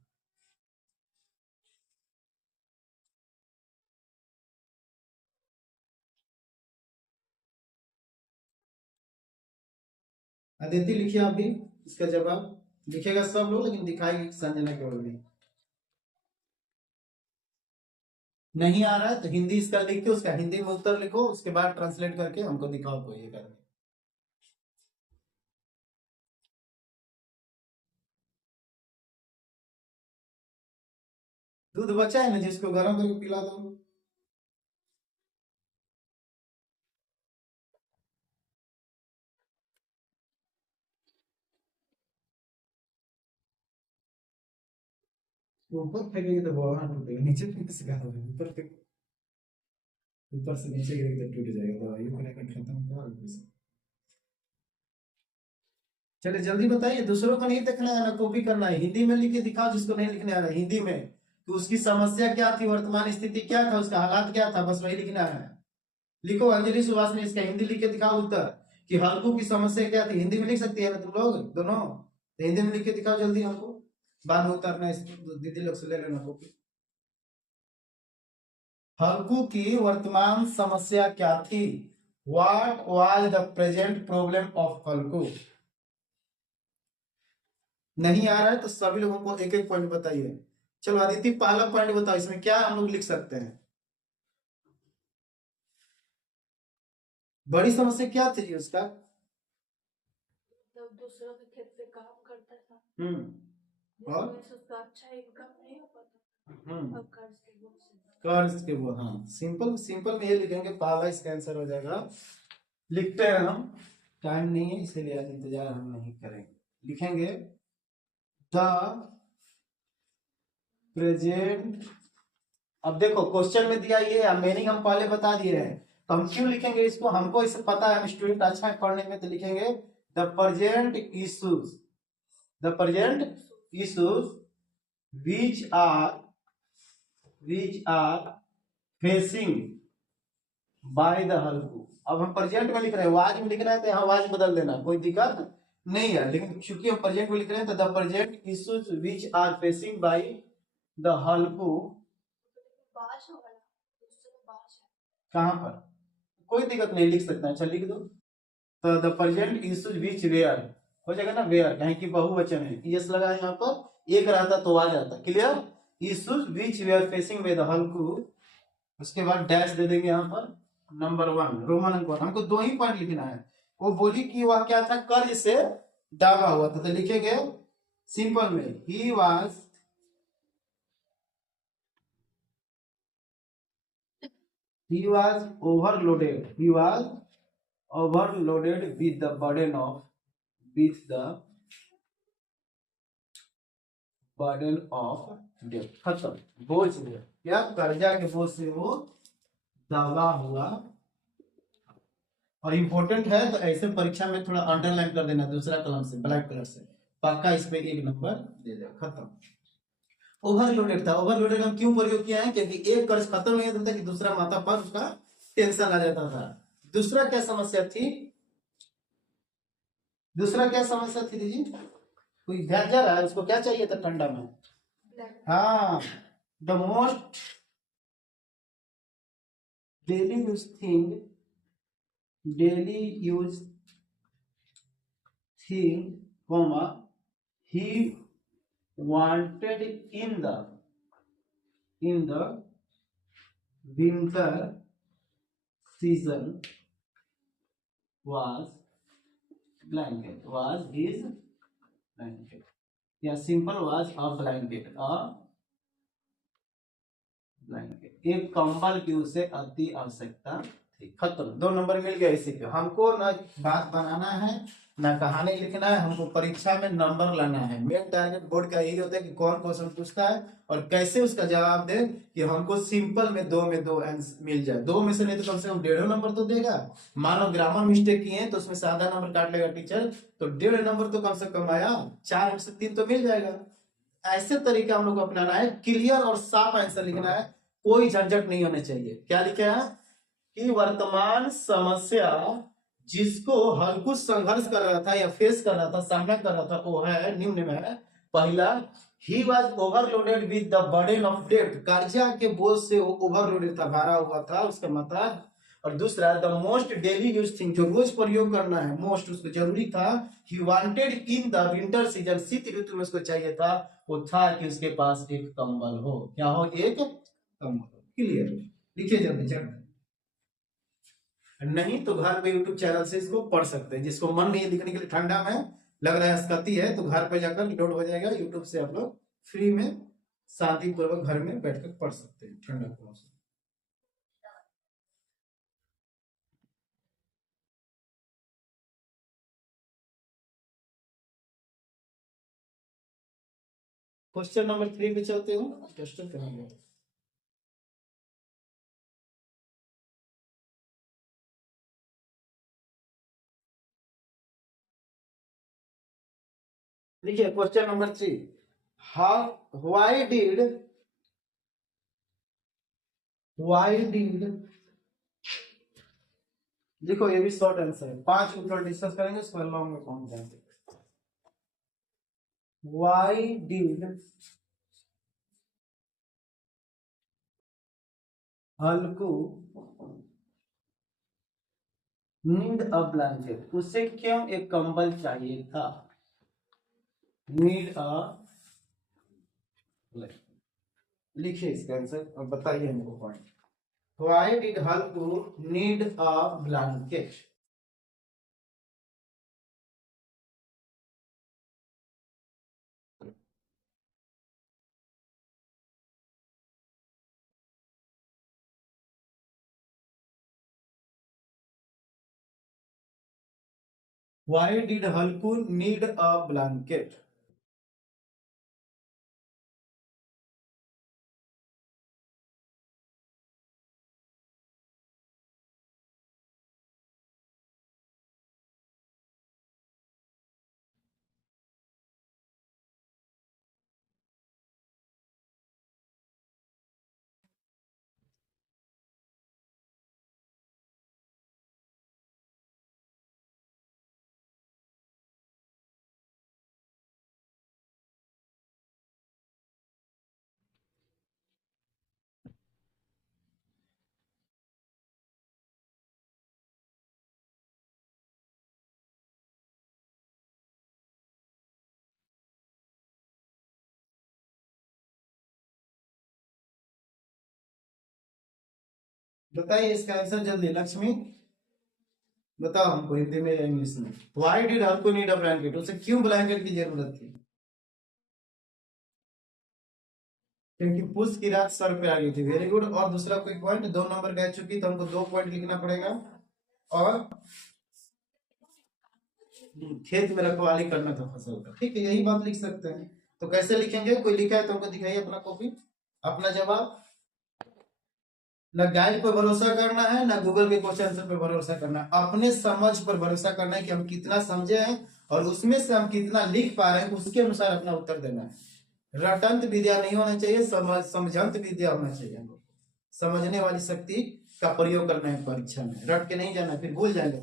अदिति लिखिए आप भी इसका जवाब, लिखेगा सब लोग लेकिन दिखाएगी संजना केवल नहीं आ रहा है तो हिंदी इसका लिख के उसका हिंदी में उत्तर लिखो, उसके बाद ट्रांसलेट करके हमको दिखाओ कोई ये करके। दूध बचा है ना, जिसको गर्म करके पिला दो। ऊपर फेंकेंगे तो बोला टूटेगा, नीचे फेंक से क्या होगा, ऊपर फेंक, ऊपर से नीचे गिरेगा तो टूट जाएगा, दवाई को लेकर खत्म कर। चलिए जल्दी बताइए, दूसरों को नहीं देखना है ना कॉपी करना है, हिंदी में लिख के दिखाओ जिसको नहीं लिखने आ रहा है हिंदी में, तो उसकी समस्या क्या थी, वर्तमान स्थिति क्या था, उसका हालात क्या था, बस वही लिखना है। लिखो अंजलि सुभाष ने इसका हिंदी लिख के दिखाओ उत्तर कि हल्कू की समस्या क्या थी, हिंदी में लिख सकती है ना तुम लोग दोनों, तो हिंदी में लिख के दिखाओ जल्दी हमको, बाद में उतारना इसको, दीदी लोग से ले लेना कॉपी। हल्कू की वर्तमान समस्या क्या थी, what was the present problem of Halku. नहीं आ रहा है तो सभी लोगों को एक एक पॉइंट बताइए। चलो आदित्य पहला पॉइंट बताओ, इसमें क्या हम लोग लिख सकते हैं, बड़ी समस्या क्या थी जी उसका। दूसरों के खेत पे काम करता था, और उसका अच्छा इनकम नहीं हो पाता, अब कर्ज के वो, हाँ सिंपल सिंपल में ये लिखेंगे, पहला इसका आंसर हो जाएगा। लिखते हैं हम, टाइम नहीं है इसलिए आज इंतजार हम नहीं करेंगे, लिखेंगे द प्रेजेंट। अब देखो क्वेश्चन में दिया ये है, मीनिंग हम पहले बता दिए हैं, तो हम क्यों लिखेंगे इसको, हमको इसे पता है, हम स्टूडेंट अच्छा है पढ़ने में, तो लिखेंगे the present issues, the present issues which are facing by the हल्कू। अब हम प्रेजेंट में लिख रहे हैं, वाज में लिखना है तो यहाँ वाज बदल देना, कोई दिक्कत नहीं है, लेकिन चूंकि हम प्रेजेंट में लिख रहे हैं तो the present issues which are facing by the हल्कू। कहाँ पर, कोई दिक्कत नहीं, लिख सकते हैं, अच्छा लिख दो। तो the present issues which where हो जाएगा ना, वेयर कहीं की बहुवचन है, यस लगा यहाँ पर, एक रहता तो आ जाता, clear. Issues which we are facing with the हल्कू, उसके बाद डैश दे देंगे यहाँ पर, नंबर 1 रोमन अंक 1, हमको 2 ही पॉइंट लिखना है। वो बोली कि वह क्या था, कर्ज से दागा हुआ था, तो लिखेंगे सिंपल में ही was overloaded, he was overloaded with the burden of debt। खत्म, बोझ क्या, कर्जा के बोझ से वो दबा हुआ। और इम्पोर्टेंट है तो ऐसे परीक्षा में थोड़ा अंडरलाइन कर देना दूसरा कलम से, ब्लैक कलर से, पक्का इस पे 1 नंबर दे दे, खत्म। ओवरलोडेड था, ओवरलोडेड हम क्यों प्रयोग किया है, क्योंकि एक कर्ज खत्म नहीं होता था कि दूसरा माथा पर उसका टेंशन आ जाता था। दूसरा क्या समस्या थी, दूसरा क्या समस्या थी दीजिए, कोई ध्यान जा रहा है, उसको क्या चाहिए था ठंडा में, हाँ the most daily use thing comma he wanted in the winter season was his blanket, या सिंपल was a blanket, एक कंबल की उसे अति आवश्यकता थी, खत्म, 2 नंबर मिल गया इसी पे। हमको ना बात बनाना है ना कहानी लिखना है, हमको परीक्षा में नंबर लाना है, मेन टारगेट बोर्ड का यही होता है कि कौन क्वेश्चन पूछता है और कैसे उसका जवाब दे, कि हमको सिंपल में 2 में 2 आंसर मिल जाए, 2 में से नहीं तो कम से कम 1.5 नंबर तो देगा। मानो ग्रामर मिस्टेक किए हैं तो उसमें से आधा नंबर काट लेगा टीचर, तो 1.5 नंबर तो कम से कम आया, 4 में से 3 तो मिल जाएगा। ऐसे तरीका हम लोग को अपनाना है, क्लियर और साफ आंसर लिखना है, कोई झंझट नहीं होने चाहिए। क्या लिखा है कि वर्तमान समस्या जिसको हल्कू संघर्ष कर रहा था या फेस कर रहा था, सामना कर रहा था, वो है निम्न में है, पहला he was overloaded with the burden of debt, कर्जा के बोझ से वो ओवरलोडेड था, भरा हुआ था, उसका मतलब और दूसरा the most daily use thing, जो रोज प्रयोग करना है, मोस्ट उसको जरूरी था, he wanted in the winter season, शीत ऋतु में उसको चाहिए था, वो था कि उसके पास एक कंबल हो। क्या हो? एक कंबल। क्लियर? लिखिए जल्दी जल्दी, नहीं तो घर पे यूट्यूब चैनल से इसको पढ़ सकते हैं। जिसको मन नहीं है लिखने के लिए, ठंडा में लग रहा है स्कती है, तो घर पे जाकर लोड हो जाएगा यूट्यूब से, आप लोग फ्री में शांति पूर्वक घर में बैठकर पढ़ सकते हैं ठंडा के मौसम। क्वेश्चन नंबर 3 पे चलते हो, क्वेश्चन करेंगे। देखिए question number 3, how why did देखो ये भी शॉर्ट आंसर है, 5 उत्तर डिस्कस करेंगे, उसके बाद लॉन्ग में पहुंच जाएंगे। Why did Halku need a blanket, उसे क्यों एक कंबल चाहिए था? नीड अ, लिखिए इसका आंसर और बताइए हमको point. Why did Halku need a blanket? Why did Halku need a blanket? बताइए इसका आंसर जल्दी, लक्ष्मी बताओ हमको हिंदी में या इंग्लिश में। Why did Halku need a blanket, उसे क्यों ब्लैंकेट की जरूरत थी? क्योंकि पुश की रात सर पे आ गई थी। Very good. और दूसरा कोई पॉइंट? 2 नंबर कह चुकी तो हमको 2 पॉइंट लिखना पड़ेगा। और खेत में रखवाली करना था फसल का, ठीक है, यही बात लिख सकते हैं। तो कैसे लिखेंगे? कोई लिखा है तो हमको दिखाइए अपना कॉपी, अपना जवाब। ना गाइड पर भरोसा करना है, ना गूगल के क्वेश्चन आंसर पर भरोसा करना है, अपने समझ पर भरोसा करना है कि हम कितना समझे हैं और उसमें से हम कितना लिख पा रहे हैं, उसके अनुसार अपना उत्तर देना है। रटंत विद्या नहीं होना चाहिए, समझंत विद्या होना चाहिए हमको। समझने वाली शक्ति का प्रयोग करना है परीक्षा में, रट के नहीं जाना, फिर भूल जाएंगे।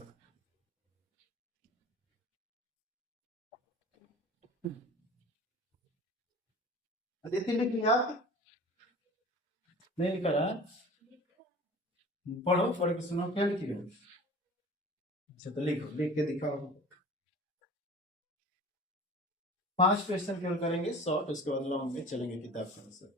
अदिति लिख लिया? नहीं लिखा रहा? पढ़ो, पढ़ के सुनो, क्या लिखी हो? अच्छा तो लिखो, लिख के दिखाओ। 5 क्वेश्चन केवल करेंगे शॉर्ट, उसके बाद लॉन्ग में चलेंगे किताब के अनुसार।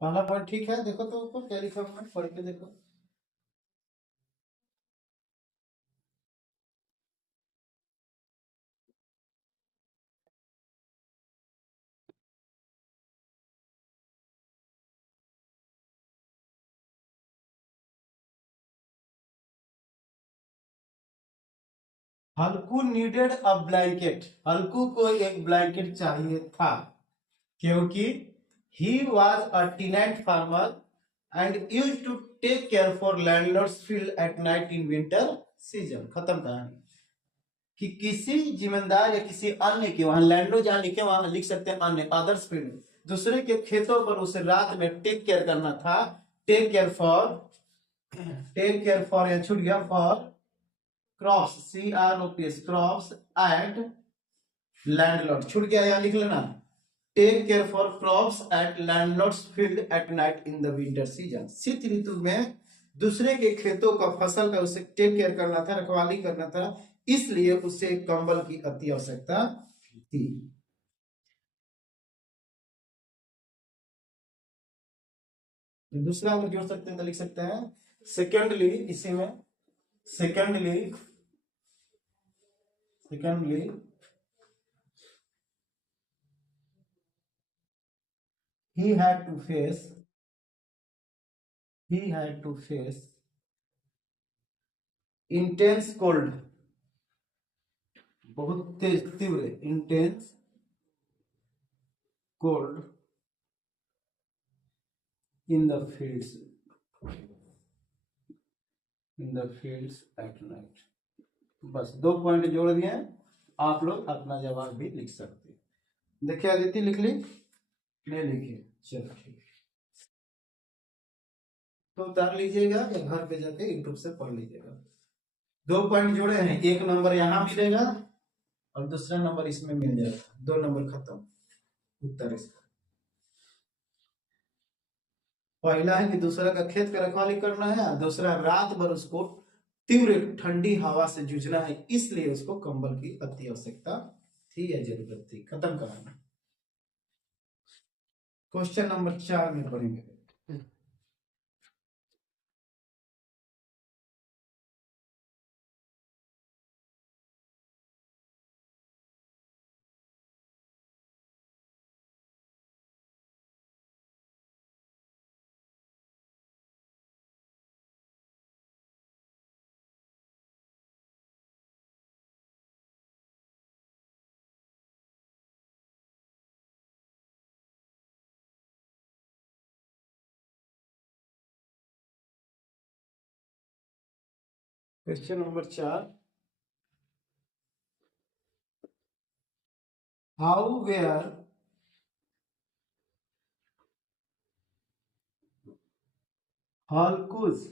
पहला पॉइंट ठीक है, देखो तो ऊपर क्या लिखा हुआ है, पढ़ के देखो। हल्कू नीडेड अ ब्लैंकेट, हल्कू को एक ब्लैंकेट चाहिए था, क्योंकि he was a tenant farmer and use to take care for landlord's field at night in winter season. खत्म कहानी। कि किसी जिम्मेदार या किसी अन्य के वहां, लैंडो जहां लिखे वहां लिख सकते हैं अन्य, अदर्स फील्ड, दूसरे के खेतों पर उसे रात में टेक केयर करना था। Take care for, take care for या छूट गया, for crops, CROPS, crops at landlord, छूट गया, यहाँ लिख लेना। Take care for crops at landlord's field at night in the winter season. शीत ऋतु में दूसरे के खेतों का फसल का उसे टेक केयर करना था, रखवाली करना था, इसलिए उसे कंबल की अति आवश्यकता थी। दूसरा हम जोड़ सकते हैं तो लिख सकते हैं सेकेंडली, इसी में secondly, secondly he had to face, he had to face intense cold, बहुत तेज तीव्र intense cold in the fields, in the fields at night. बस 2 पॉइंट जोड़ दिए, आप लोग अपना जवाब भी लिख सकते हैं। देखिए अदिति लिख ली, नहीं लिखी, चलो ठीक है, तो उतार लीजिएगा या घर पे जाके यूट्यूब से पढ़ लीजिएगा। 2 पॉइंट जोड़े हैं, 1 नंबर यहाँ मिलेगा और दूसरा नंबर इसमें मिल जाएगा, 2 नंबर खत्म। उत्तर इसका पहला है कि दूसरा का खेत का रखवाली करना है, दूसरा रात भर उसको तीव्र ठंडी हवा से जूझना है, इसलिए उसको कंबल की अति आवश्यकता थी या जरूरत थी। खत्म कराना। क्वेश्चन नंबर 4 में पढ़ेंगे। Question number 4, how were Halku's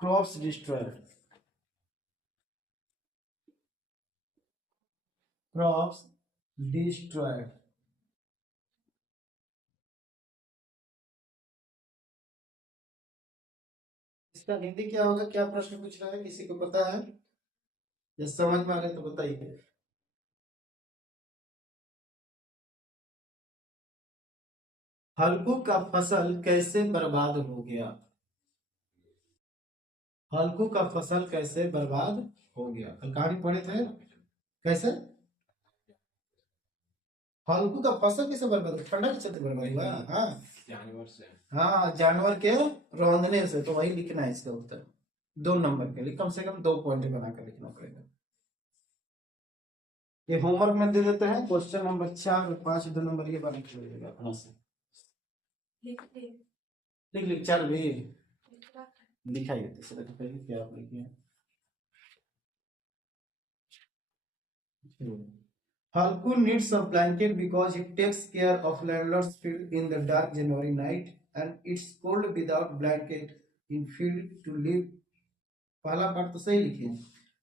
crops destroyed, crops destroyed. इसका हिंदी क्या होगा, क्या प्रश्न पूछ रहा है, किसी को पता है या समझ में आ रहा है तो बताइए। हल्कू का फसल कैसे बर्बाद हो गया, हल्कू का फसल कैसे बर्बाद हो गया, कल कहानी पढ़े थे। कैसे हल्कू का फसल कैसे बर्बाद हुआ, ठंडा के चलते बर्बाद हुआ। हाँ जानवर से, हाँ जानवर के रौंदने से, तो वही लिखना है इसका उत्तर। 2 नंबर के लिए कम से कम 2 पॉइंट बनाकर लिखना पड़ेगा। ये होमवर्क में दे देते हैं, क्वेश्चन नंबर 4 और 5, 2 नंबर ये बना के लीजिएगा अपना से। लिख दे। लिख लिख 4 भी लिख रहा है। दिखाइए, तीसरा तो पहले क्या आप लिखिए। Halku needs a blanket because he takes care of landlord's field in the dark January night, and it's cold without blanket in field to live। पहला पार्ट तो सही लिखिए,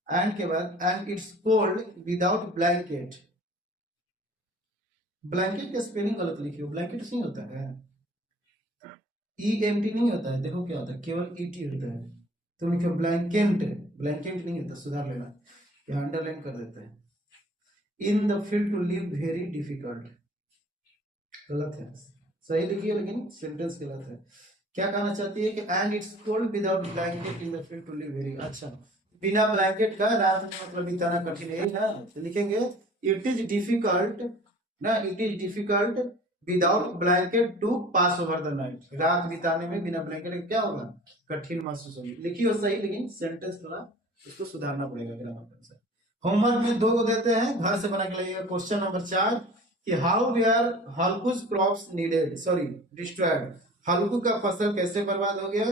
एंड के बाद and it's cold without blanket. Blanket का spelling गलत लिखिए, blanket नहीं होता है, EMT नहीं होता है, देखो क्या होता है, केवल ET होता है। तो लिखिए ब्लैंकेट, ब्लैंकेट नहीं होता, सुधार लेना, यहाँ अंडरलाइन कर देते हैं। In the field to live very difficult, गलत है। सही लिखी है लेकिन सेंटेंस गलत है। क्या कहना चाहती है कि and it's cold without blanket in the field to live very अच्छा, बिना ब्लैंकेट का रात में मतलब बिताना कठिन है ना, तो लिखेंगे इट इज डिफिकल्ट ना, it is difficult without blanket to pass over the night, रात बिताने में बिना ब्लैंकेट के क्या होगा, कठिन महसूस होगी। लिखिए सही लेकिन सेंटेंस थोड़ा इसको सुधारना पड़ेगा ग्रामर से। होमवर्क में 2 को देते हैं, घर से बना के लाइएगा। क्वेश्चन नंबर 4 कि how were Halku's crops needed sorry destroyed, Halku का फसल कैसे बर्बाद हो गया।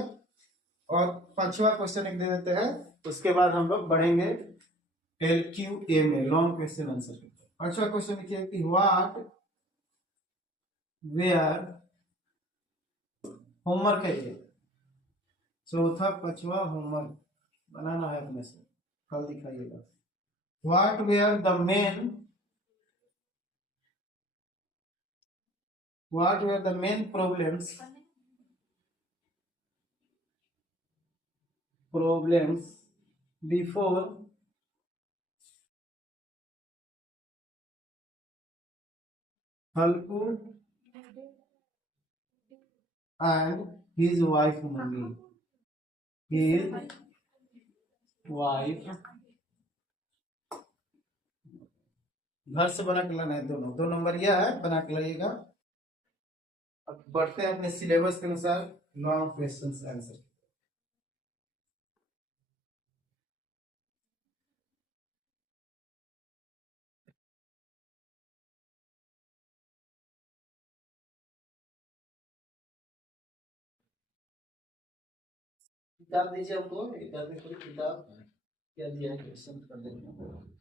और 5वां क्वेश्चन एक दे देते हैं, उसके बाद हम लोग बढ़ेंगे LQA में, लॉन्ग क्वेश्चन आंसर। 5वां क्वेश्चन लिखिए कि व्हाट वेयर, होमवर्क है ये, चौथा 5वां होमवर्क बनाना है अपने से, कल दिखाइएगा। What were the main, what were the main problems before Halku and his wife Mummy, his wife, घर से बना के लाना है दोनों, 2 नंबर यह है, बना के लाइएगा। अब बढ़ते हैं अपने सिलेबस के अनुसार लॉन्ग क्वेश्चंस आंसर। किताब दीजिए हमको, एक आदमी को किताब क्या दिया है, क्वेश्चन कर देंगे।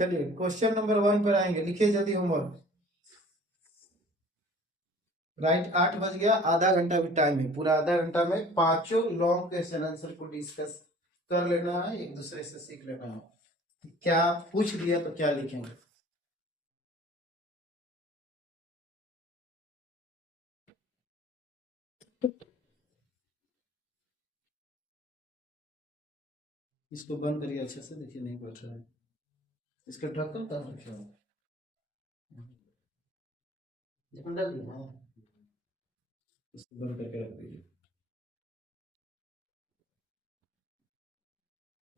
चलिए क्वेश्चन नंबर 1 पर आएंगे, लिखिए जल्दी होमवर्क। राइट 8 बज गया, आधा घंटा भी टाइम है, पूरा आधा घंटा में 5 लॉन्ग क्वेश्चन आंसर को डिस्कस कर लेना है, एक दूसरे से सीख लेना है क्या पूछ दिया तो क्या लिखेंगे। इसको बंद करिए अच्छे से, देखिए नहीं बैठ रहा है, इसका ढक्कन कहाँ रखे हो, डाल दिया हाँ, इसको बंद करके रख दीजिए।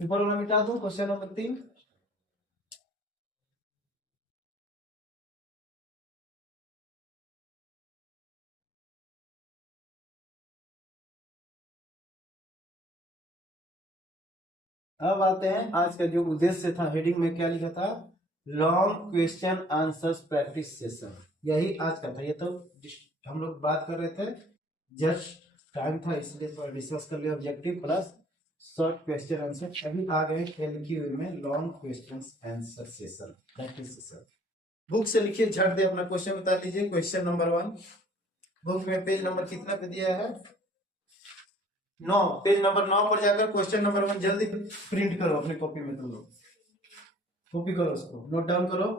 ऊपर वाला मिटा दो, क्वेश्चन नंबर 3। अब आते हैं आज का जो उद्देश्य था, हेडिंग में क्या लिखा था, long question answers practice session, यही आज का था। ये तो हम लोग बात कर रहे थे, जस्ट टाइम था इसलिए थोड़ा डिस्कस कर लिया, objective plus short question answer. अभी आ गए LQA में long question answer session practice session. Book से लिखिए, झट दे अपना क्वेश्चन बता लीजिए। क्वेश्चन नंबर 1 बुक में पेज नंबर कितना पे दिया है, 9, पेज नंबर 9 पर जाकर क्वेश्चन नंबर 1 जल्दी प्रिंट करो अपने कॉपी में, तुम लोग कॉपी करो, उसको नोट डाउन करो।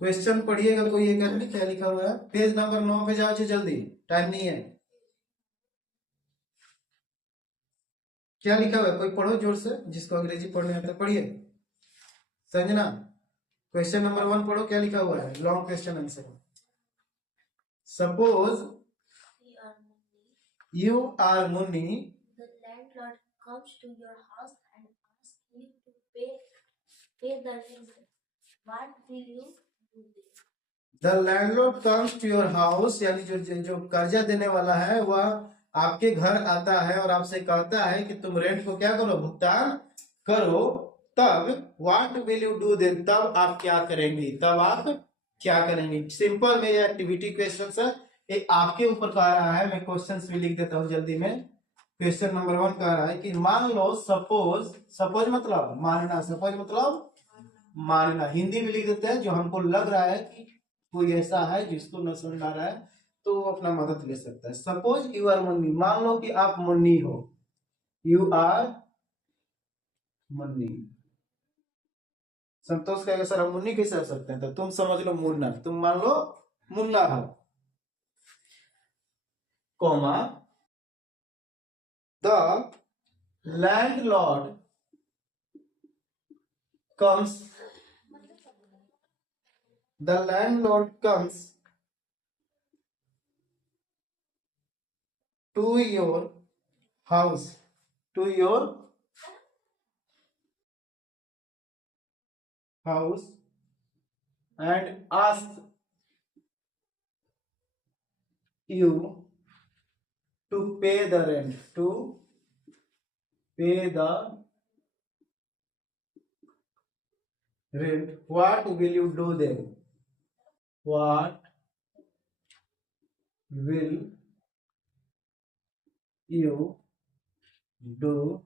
क्वेश्चन पढ़िएगा कोई एक आदमी, क्या लिखा हुआ है, पेज नंबर 9 पे जाओ जी जल्दी, टाइम नहीं है। क्या लिखा हुआ है, कोई पढ़ो जोर से, जिसको अंग्रेजी पढ़ने आता है पढ़िए। संजना क्वेश्चन नंबर 1 पढ़ो, क्या लिखा हुआ है, long question answer. Suppose You are you are Munni comes to your house and asks you to pay the rent. What will you do then? The landlord comes to your house, यानी जो कर्जा देने वाला है वह आपके घर आता है और आपसे कहता है कि तुम रेंट को क्या करो, भुगतान करो। तब what will you do then, तब आप क्या करेंगे, तब आप क्या करेंगे। सिंपल में ये एक्टिविटी क्वेश्चन है, ये आपके ऊपर कह रहा है। मैं क्वेश्चंस भी लिख देता हूँ जल्दी में। क्वेश्चन नंबर 1 कह रहा है कि मान लो, सपोज मतलब मानना, सपोज मतलब मानना, हिंदी में लिख देते हैं। जो हमको लग रहा है कि कोई ऐसा है जिसको न समझ आ रहा है तो वो अपना मदद ले सकता है। सपोज यू आर मुन्नी, मान लो कि आप मुन्नी हो, यू आर मुन्नी। संतोष कहेगा सर हम मुन्नी कैसे हो सकते हैं, तो तुम समझ लो मुन्ना, तुम मान लो मुन्ना हो, comma the landlord comes the landlord comes to your house, to your house and asks you to pay the rent, to pay the rent. What will you do then? What will you do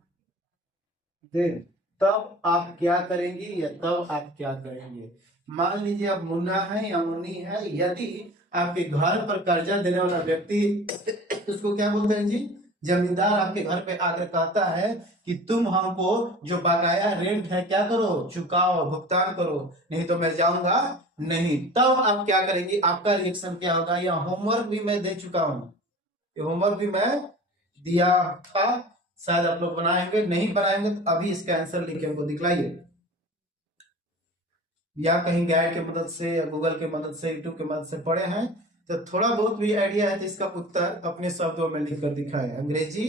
then? तब आप क्या करेंगे या तब आप क्या करेंगे। मान लीजिए आप मुन्ना है या मुन्नी है, यदि आपके घर पर कर्जा देने वाला व्यक्ति, उसको क्या बोलते हैं जी, जमींदार, आपके घर पे आकर कहता है कि तुम हमको जो बकाया रेंट है क्या करो, चुकाओ, भुगतान करो, नहीं तो मैं जाऊंगा नहीं। तब आप क्या करेंगे, आपका रिएक्शन क्या होगा। या होमवर्क भी मैं दे चुका हूँ, ये होमवर्क भी मैं दिया था, शायद आप लोग बनाएंगे, नहीं बनाएंगे तो अभी इसका आंसर लिख के हमको दिखलाइए, या कहीं गाइड के मदद से या गूगल के मदद से, यूट्यूब के मदद से पढ़े हैं तो थोड़ा बहुत भी आइडिया है तो इसका उत्तर अपने शब्दों में लिख कर दिखाएं, अंग्रेजी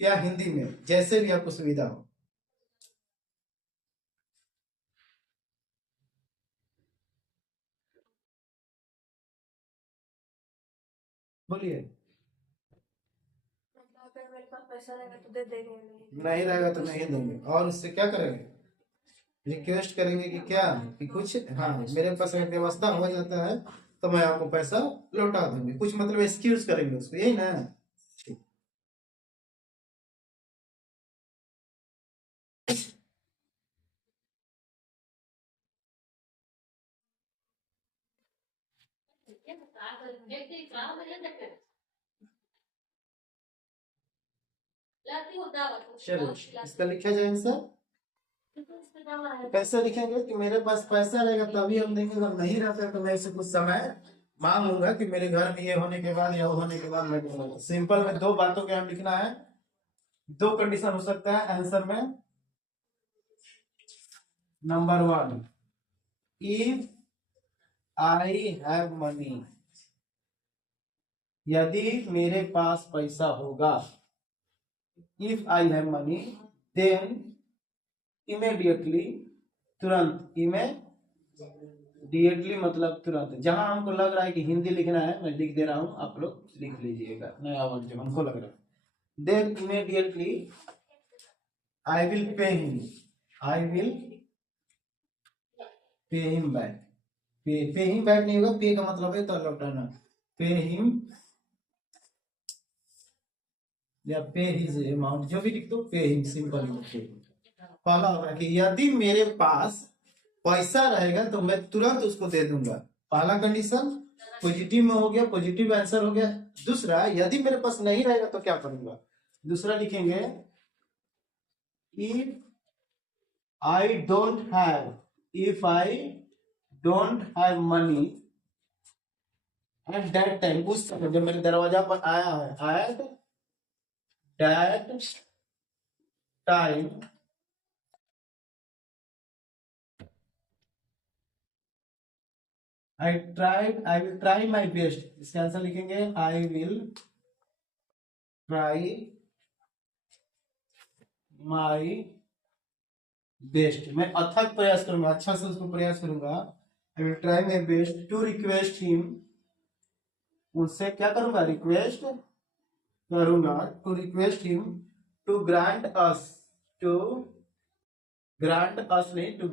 या हिंदी में, जैसे भी आपको सुविधा हो। बोलिए। अगर मेरे पास पैसा रहेगा तो दे देंगे, नहीं रहेगा तो नहीं देंगे, और इससे क्या करेंगे, रिक्वेस्ट करेंगे कि क्या, कि कुछ, हाँ मेरे पास अगर व्यवस्था हो जाता है तो मैं आपको पैसा लौटा दूंगी, कुछ मतलब एक्सक्यूज करेंगे उसको, यही ना। चलो इसका लिखा जाए आंसर, कैसे लिखेंगे कि मेरे पास पैसा रहेगा तभी हम देंगे, अगर नहीं रहता तो मैं इसे कुछ समय मांग लूंगा कि मेरे घर में ये होने के बाद या वो होने के बाद मैं दूंगा। सिंपल में दो बातों के हम लिखना है, दो कंडीशन हो सकता है आंसर में। Number 1, if I have money, यदि मेरे पास पैसा होगा। If I have money then immediately, तुरंत, इमीडिएटली मतलब तुरंत। जहां हमको लग रहा है कि हिंदी लिखना है मैं लिख दे रहा हूं, आप लोग लिख लीजिएगा नया वर्ड जो हमको लग रहा है। Then immediately I will pay him, I will pay him back. Pay him back नहीं होगा, पे का मतलब है तो लौटाना, पे हिम या पे हिज अमाउंट, जो भी लिख दो, पे हिम, सिंपल लिखो। पहला होगा कि यदि मेरे पास पैसा रहेगा तो मैं तुरंत उसको दे दूंगा, पहला कंडीशन पॉजिटिव में हो गया, पॉजिटिव आंसर हो गया। दूसरा, यदि मेरे पास नहीं रहेगा तो क्या करूंगा, दूसरा लिखेंगे if I don't have, if I don't have money at that time, उस समय जब मेरे दरवाजा पर आया है, at that time I will try my best, इसका आंसर लिखेंगे I will try my best, मैं अथक प्रयास करूंगा, अच्छा से उसको प्रयास करूंगा। I will try my best to request him, उससे क्या करूंगा, रिक्वेस्ट करूंगा, to request him to grant us, to grant अस नहीं, to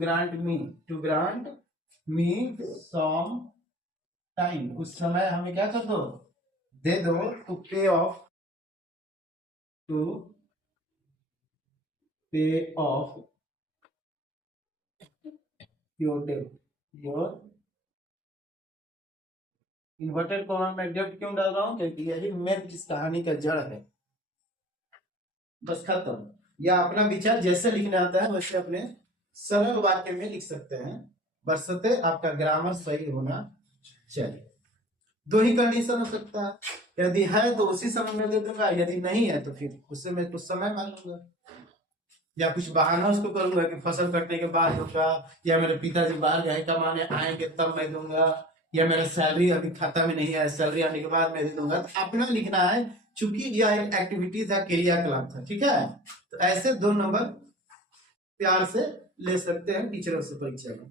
grant me some time, कुछ समय हमें क्या कर दो, दे दो, to pay off, to pay off your debt, your inverted comma में डेट क्यों डाल रहा हूं, क्योंकि यही मेन इस कहानी का जड़ है। बस खत्म। या अपना विचार जैसे लिखना आता है वैसे अपने सरल वाक्य में लिख सकते हैं, बशर्ते आपका ग्रामर सही होना चाहिए। दो ही कंडीशन हो सकता है, यदि है तो उसी समय में दे दूंगा, यदि नहीं है तो फिर उससे मैं कुछ समय मान लूंगा, या कुछ बहाना उसको करूंगा कि फसल कटने के बाद दूंगा, या मेरे पिताजी बाहर गए कमाने आएंगे तब मैं दूंगा, या मेरा सैलरी अभी खाता में नहीं है, सैलरी आने के बाद मैं दे दूंगा। तो अपना लिखना है, चूंकि यह एक एक्टिविटी था, क्रियाकलाप था, ठीक है। तो ऐसे 2 नंबर प्यार से ले सकते हैं टीचरों से परीक्षा में।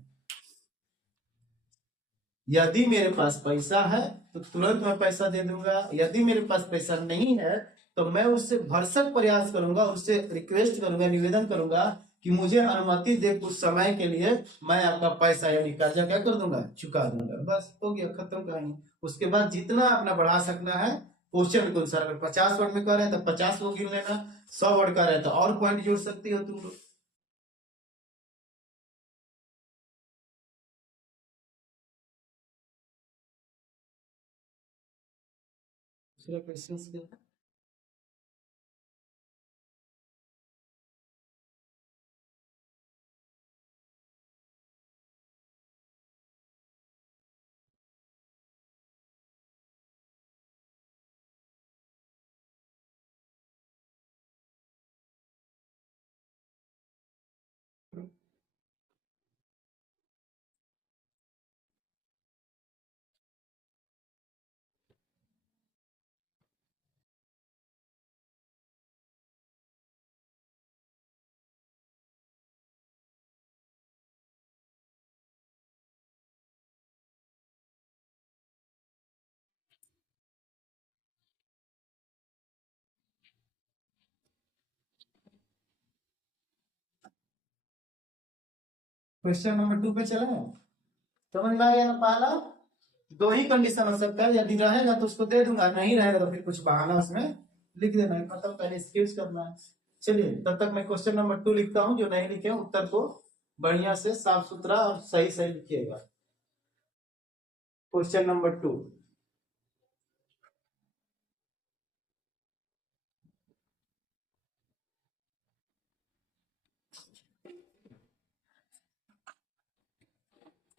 यदि मेरे पास पैसा है तो तुरंत मैं पैसा दे दूंगा, यदि मेरे पास पैसा नहीं है तो मैं उससे भरसक प्रयास करूंगा, उससे रिक्वेस्ट करूंगा, निवेदन करूंगा कि मुझे अनुमति दे कुछ समय के लिए, मैं आपका पैसा यानी कर्जा क्या कर दूंगा, चुका दूंगा। बस हो गया, खत्म कहानी। उसके बाद जितना अपना बढ़ा सकना है क्वेश्चन के अनुसार, अगर 50 वर्ड में कह रहे हैं तो 50 को गिन लेना, 100 वर्ड कह रहे हैं तो और पॉइंट जोड़ सकती हो तुम लोग। दूसरा क्वेश्चन क्या है? क्वेश्चन नंबर 2 पे चले, समझ में आ गया ना। पहला दो ही कंडीशन हो सकता है, यदि रहेगा तो उसको दे दूंगा, नहीं रहेगा तो फिर कुछ बहाना उसमें लिख देना है, मतलब पहले स्किप्स करना है। चलिए तब तक मैं क्वेश्चन नंबर 2 लिखता हूँ, जो नहीं लिखे उत्तर को बढ़िया से साफ सुथरा और सही सही लिखिएगा। Question number 2,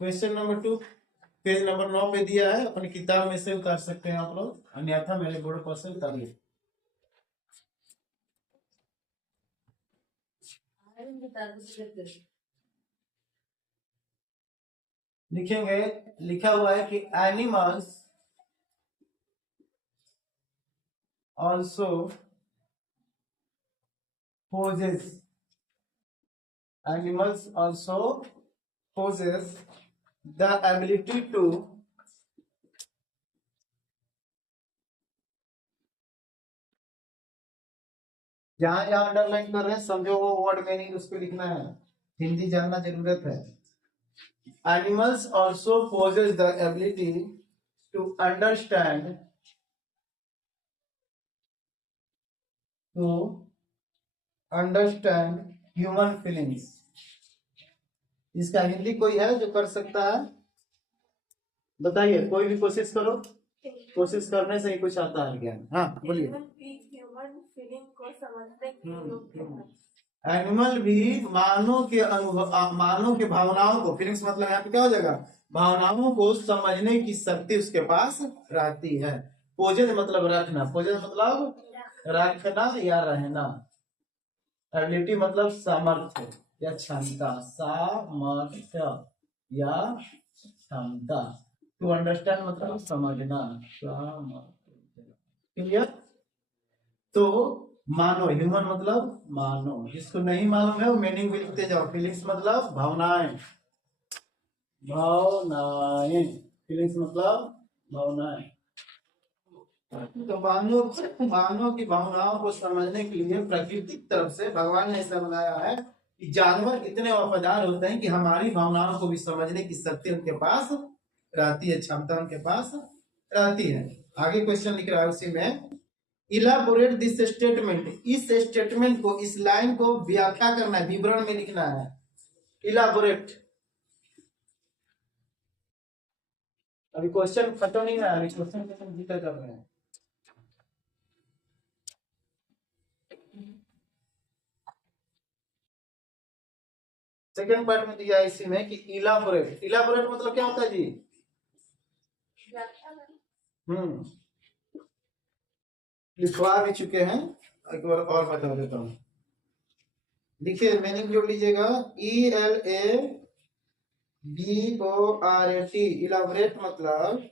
question number 2 page number 9 पे दिया है, अपनी किताब में से उतार सकते हैं आप लोग, अन्यथा मेरे बोर्ड पर से उतारिए। लिखेंगे, लिखा हुआ है कि animals also possess, animals also possess the ability to जहां जहां अंडरलाइन कर रहे हैं समझो वो वर्ड मीनिंग उसको लिखना है, हिंदी जानना जरूरत है। Animals also possess the ability to understand, to understand human feelings। इसका हिंदी कोई है जो कर सकता है, बताइए, कोई भी कोशिश करो, कोशिश करने से ही कुछ आता है ज्ञान। हाँ बोलिए। ह्यूमन फीलिंग को समझने के योग्य है। एनिमल भी मानव के अनुभव, मानव के भावनाओं को, फीलिंग्स मतलब यहाँ पे क्या हो जाएगा, भावनाओं को समझने की शक्ति उसके पास रहती है। पोजन मतलब रखना, पोजन मतलब रखना या रहना, एबिलिटी मतलब सामर्थ्य या क्षमता, सामर्थ्य या क्षमता, टू अंडरस्टैंड मतलब समझना, क्लियर। तो मानो, ह्यूमन मतलब मानो, जिसको नहीं मालूम है वो मीनिंग भी लिखते जाओ। फीलिंग्स मतलब भावनाएं, भावनाएं, फीलिंग्स मतलब भावनाएं। तो मानव की भावनाओं को समझने के लिए प्रकृति की तरफ से भगवान ने ऐसा बनाया है कि जानवर इतने वफादार होते हैं कि हमारी भावनाओं को भी समझने की शक्ति उनके पास रहती है, क्षमता उनके पास रहती है। आगे क्वेश्चन लिख रहा है उसी में, इलाबोरेट दिस स्टेटमेंट, इस स्टेटमेंट को, इस लाइन को व्याख्या करना है, विवरण में लिखना है। इलाबोरेट, अभी क्वेश्चन खत्म नहीं है, अभी क्वेश्चन को हम जिक्र कर रहे हैं। सेकेंड पार्ट में दिया है इसी में कि इलाबोरेट, इलाबोरेट मतलब क्या होता है जी? लिखवा भी चुके हैं, एक बार और बता देता हूँ। देखिए मीनिंग जोड़ लीजिएगा, ELABORAT, इलाबोरेट मतलब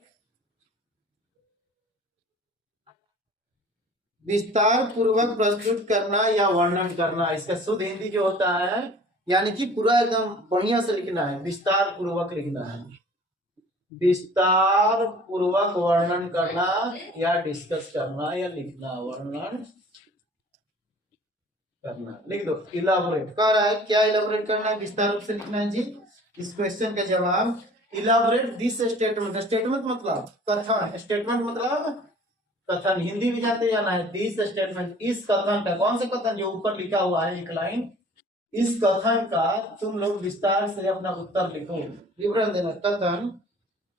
विस्तार पूर्वक प्रस्तुत करना या वर्णन करना। इसका शुद्ध हिंदी जो होता है, यानी कि पूरा एकदम बढ़िया से लिखना है, विस्तार पूर्वक लिखना है, विस्तार पूर्वक वर्णन करना या डिस्कस करना या लिखना, वर्णन करना, लिख दो। इलाबोरेट कह रहा है, क्या इलाबोरेट करना है, विस्तार रूप से लिखना है जी। इस क्वेश्चन का जवाब, इलाबोरेट दिस स्टेटमेंट, स्टेटमेंट मतलब कथन, स्टेटमेंट मतलब कथन, हिंदी भी जानते जाना है। दिस स्टेटमेंट, इस कथन का, कौन सा कथन, जो ऊपर लिखा हुआ है एक लाइन, इस कथन का तुम लोग विस्तार से अपना उत्तर लिखो, विवरण देना। कथन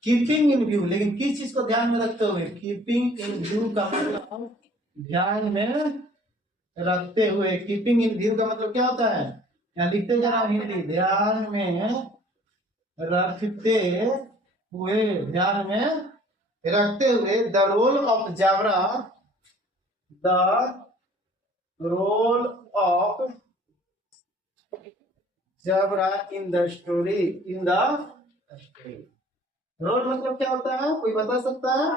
कीपिंग इन व्यू, लेकिन किस चीज को ध्यान में रखते हुए, कीपिंग इन व्यू का मतलब ध्यान में रखते हुए, कीपिंग इन व्यू का मतलब क्या होता है, यहाँ लिखते जाना हिंदी, ध्यान में रखते हुए, ध्यान में रखते हुए, the role of Jabra, the role of Jabra in the story, in the story. Role मतलब क्या होता है, कोई बता सकता है?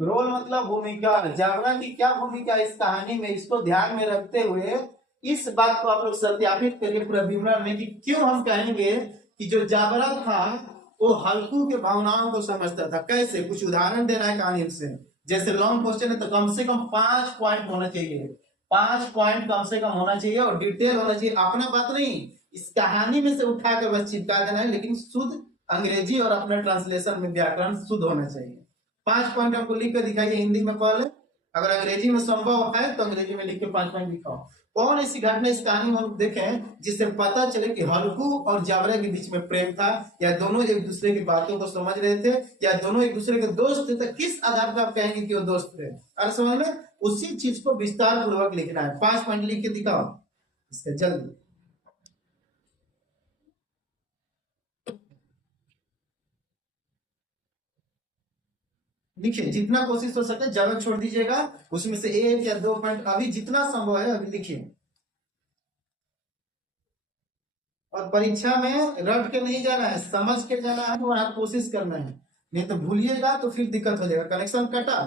रोल मतलब भूमिका, जावरा की क्या भूमिका इस कहानी में, इसको ध्यान में रखते हुए इस बात को आप लोग सत्यापित करिए पूरा विवरण में कि क्यों हम कहेंगे कि जो जावरा था वो हल्कू के भावनाओं को समझता था। कैसे, कुछ उदाहरण दे रहा है कहानी से। जैसे लॉन्ग क्वेश्चन है तो कम से कम 5 पॉइंट होना चाहिए, 5 पॉइंट कम से कम होना चाहिए और डिटेल होना चाहिए। अपना बात नहीं, इस कहानी में से उठाकर बस चिपका देना है, लेकिन शुद्ध अंग्रेजी और अपने ट्रांसलेशन में व्याकरण शुद्ध होना चाहिए। 5 पॉइंट आपको लिख कर दिखाइए हिंदी में पहले, अगर अंग्रेजी में संभव है तो अंग्रेजी में लिख के 5 पॉइंट दिखाओ। कौन ऐसी घटना इस कहानी में हम देखें जिससे पता चले कि हल्कू और जावरा के बीच में प्रेम था, या दोनों एक दूसरे की बातों को समझ रहे थे, या दोनों एक दूसरे के दोस्त थे, तो किस आधार पर आप कहेंगे कि वो दोस्त थे? और समझ में, उसी चीज को विस्तार पूर्वक लिखना है। 5 पॉइंट लिख के दिखाओ इसका जल्दी। लिखिए, जितना कोशिश हो सके जगह छोड़ दीजिएगा, उसमें से 1 या 2 पॉइंट अभी जितना संभव है अभी लिखिए। और परीक्षा में रट के नहीं जाना है, समझ के जाना है और आप कोशिश करना है, नहीं तो भूलिएगा तो फिर दिक्कत हो जाएगा। कनेक्शन कटा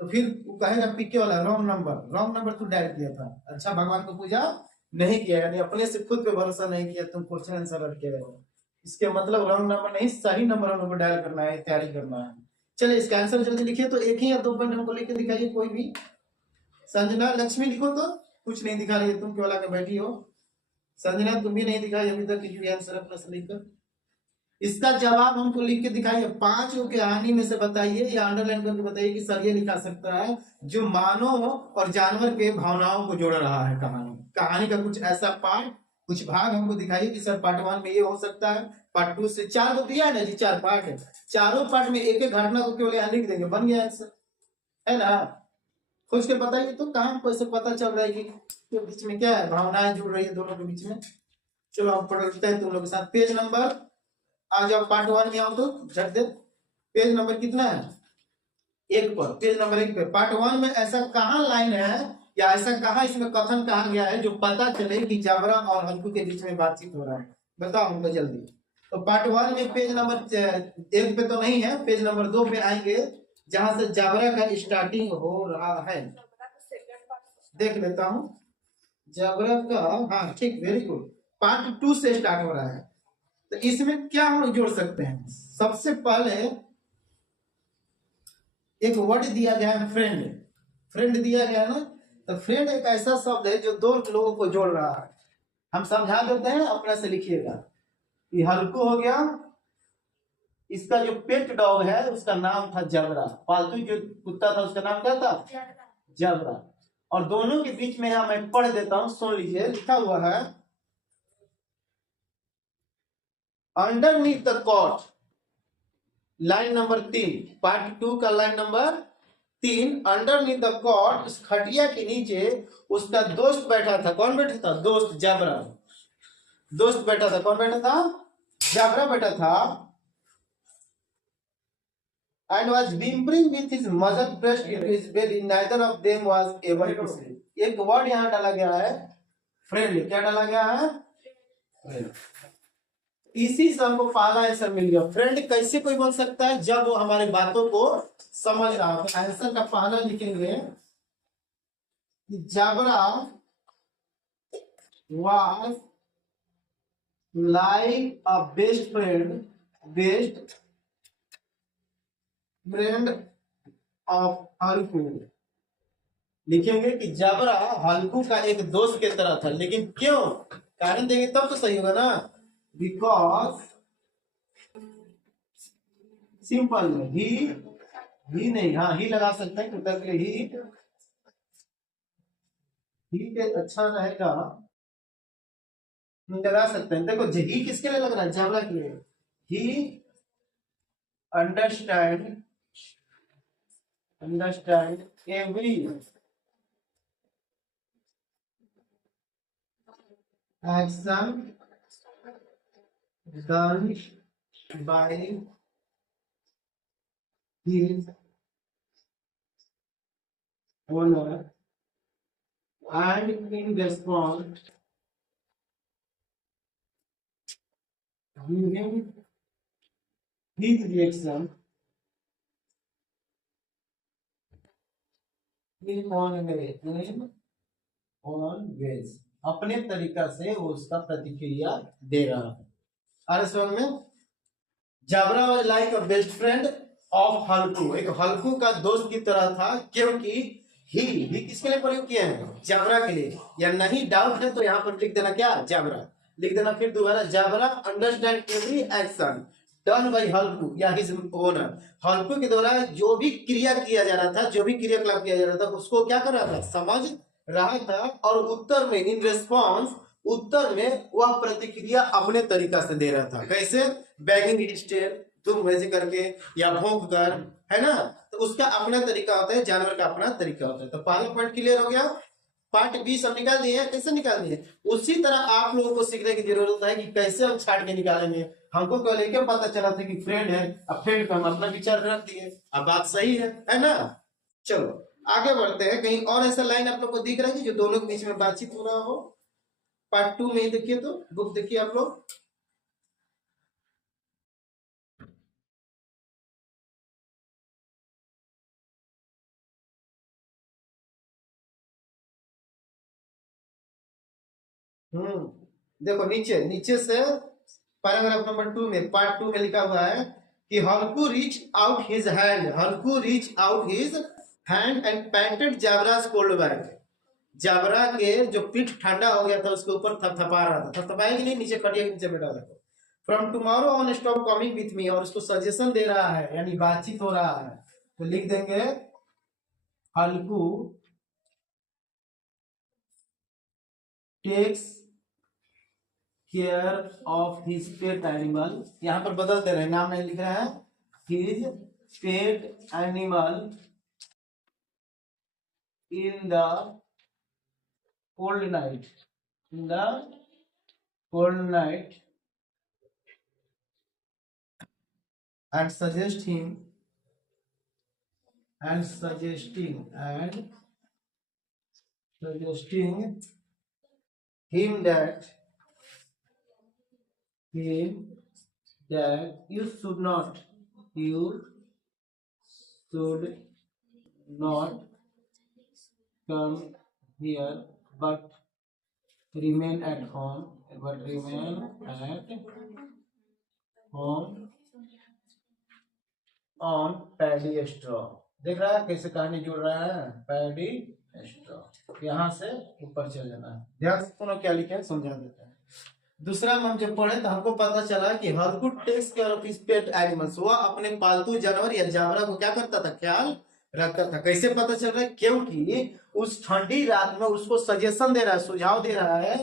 तो फिर वो कहेगा पीके वाला रॉन्ग नंबर, रॉन्ग नंबर तू डायल किया था, अच्छा भगवान को पूजा नहीं किया, यानी अपने से खुद पे भरोसा नहीं किया, तुम क्वेश्चन आंसर रट के रहे हो। इसके मतलब रॉन्ग नंबर नहीं, सही नंबर हम लोग को डायल करना है, तैयारी करना है। चलिए इसका आंसर जल्दी लिखिए। तो 1 ही या 2 पॉइंट हमको लेके दिखाइए कोई भी। संजना लक्ष्मी लिखो, तो कुछ नहीं दिखा रही है, तुम क्यों लाके बैठी हो? संजना तुम भी नहीं दिखाई अभी तक किसी भी आंसर प्रश्न लिखकर। इसका जवाब हमको लिख के दिखाइए, 5 को कहानी में से बताइए या अंडरलाइन करके बताइए कि सर ये लिखा सकता है जो मानव और जानवर के भावनाओं को जोड़ रहा है। कहानी का कुछ ऐसा पार्ट, कुछ भाग हमको दिखाइए कि सर पार्ट 1 में ये हो सकता है, पार्ट 2 से 4 को दिया है ना जी, 4 पार्ट है, चारों पार्ट में एक एक घटना को केवल यहाँ लिख देंगे, बन गया आंसर, है ना? खोज के बताइए तो, कहाँ हमको ऐसे पता चल रहा है कि बीच में क्या है, भावनाएं जुड़ रही है दोनों के बीच में। चलो हम पढ़ते हैं तुम लोग के साथ। पेज नंबर, आ जाओ पार्ट 1 में आओ तो झट दे। पेज नंबर कितना है? 1 पर, पेज नंबर 1 पे पार्ट 1 में ऐसा कहाँ लाइन है या ऐसा कहाँ इसमें कथन कहा गया है जो पता चले कि जावरा और हल्कू के बीच में बातचीत हो रहा है? बताओ हमको जल्दी। तो पार्ट 1 में पेज नंबर 1 पे तो नहीं है, पेज नंबर 2 पे आएंगे जहां से जावरा का स्टार्टिंग हो रहा है। देख लेता हूं जबरा का। हाँ ठीक, वेरी गुड। पार्ट 2 से स्टार्ट हो रहा है, तो इसमें क्या हम जोड़ सकते हैं? सबसे पहले एक वर्ड दिया गया है, फ्रेंड। फ्रेंड दिया गया है ना, तो फ्रेंड एक ऐसा शब्द है जो दो लोगों को जोड़ रहा है। हम समझा देते हैं, अपने से लिखिएगा। ये हल्कू हो गया, इसका जो पेट डॉग है उसका नाम था जबरा। पालतू जो कुत्ता था उसका नाम क्या था? जबरा। और दोनों के बीच में यहाँ मैं पढ़ देता हूं, सुन लीजिए। लिखा हुआ है underneath the cot, line number 3, part 2 का line number 3। Underneath the cot, उस खटिया के नीचे उसका दोस्त बैठा था। कौन बैठा था? दोस्त, जबरा। दोस्त बैठा था। कौन बैठा था? जबरा बैठा था। And was whimpering with his mother pressed into his belly, neither of them was able to sleep. एक वर्ड यहाँ डाला गया है, फ्रेंड। क्या डाला गया है? फ्रेंड। इसी से हमको पहला आंसर मिल गया। फ्रेंड कैसे कोई बन सकता है? जब वो हमारी बातों को समझ रहा हो। तो आंसर का पहला लिखेंगे, जबरा was like a best friend of हल्कू। लिखेंगे कि जबरा हल्कू का एक दोस्त की तरह था। लेकिन क्यों? कारण देंगे तब तो सही होगा ना। बिकॉज सिंपल ही नहीं, हाँ ही लगा सकते हैं क्योंकि ही के अच्छा रहेगा, लगा सकते हैं। देखो ही किसके लिए लग रहा है? जबरा के लिए। ही understand every action done by his owner, and in response giving his reaction in on ways, अपने तरीका से वो उसका प्रतिक्रिया दे रहा है। और समझ में, जबरा was like a best friend of हल्कू, एक हल्कू का दोस्त की तरह था। क्योंकि ही किसके लिए प्रयोग किया है? जबरा के लिए। या नहीं डाउट है तो यहाँ पर लिख देना, क्या? जबरा लिख देना। फिर दोबारा, Jabra understand every action done by Halku या हिज ओनर। हल्कू के द्वारा जो भी क्रिया किया जा रहा था, जो भी क्रियाकलाप किया जा रहा था, उसको क्या कर रहा था? समझ रहा था। और उत्तर में, इन रिस्पॉन्स, उत्तर में वह प्रतिक्रिया अपने तरीका से दे रहा था। कैसे? बैगिंग स्टेप, तुम वैसे करके, या भौंक कर, है ना। तो उसका अपना तरीका होता है, जानवर का अपना तरीका होता है। तो पहला पॉइंट क्लियर हो गया। पार्ट बी सब निकाल दिए। कैसे निकाल दिए? उसी तरह आप लोगों को सीखने की जरूरत है कि कैसे हम छाट के निकालेंगे। हमको पहले क्या पता चला था कि फ्रेंड है, अब फ्रेंड का हम अपना विचार रख दिए। अब बात सही है ना। चलो आगे बढ़ते हैं। कहीं और ऐसा लाइन आप लोग को दिख रहा है कि जो दोनों के बीच में बातचीत हो रहा हो? पार्ट 2 में ही देखिए, तो बुक देखिए आप लोग। देखो नीचे नीचे से पैराग्राफ नंबर 2 में, पार्ट 2 में लिखा हुआ है कि Halku reach out his hand, Halku reach out his hand and patted Jabra's cold back. Jabra के जो पीठ ठंडा हो गया था उसके ऊपर थपथपा रहा था। थपथपाएगी नहीं, नीचे खटिया के नीचे बैठा था। From tomorrow on stop coming with me, और उसको सजेशन दे रहा है, यानी बातचीत हो रहा है। तो लिख देंगे Halku takes care of his pet animal. यहां पर बदल दे रहे हैं, नाम नहीं लिख रहे हैं। His pet animal in the cold night, in the cold night, and suggest him and suggesting him that you should not come here but remain at home, but remain at home on paddy straw. देख रहा है कैसे कहानी जुड़ रहा है, paddy straw. यहाँ से ऊपर चल जाना है। ध्यान से सुनो क्या लिखे हैं, समझा देते हैं। दूसरा में हम जब पढ़े तो हमको पता चला कि हरकुट takes care of his pet animals, वह अपने पालतू जानवर या जानवर को क्या करता था, ख्याल रखता था। कैसे पता चल रहा है, क्योंकि उस ठंडी रात में उसको सजेशन दे रहा है, सुझाव दे रहा है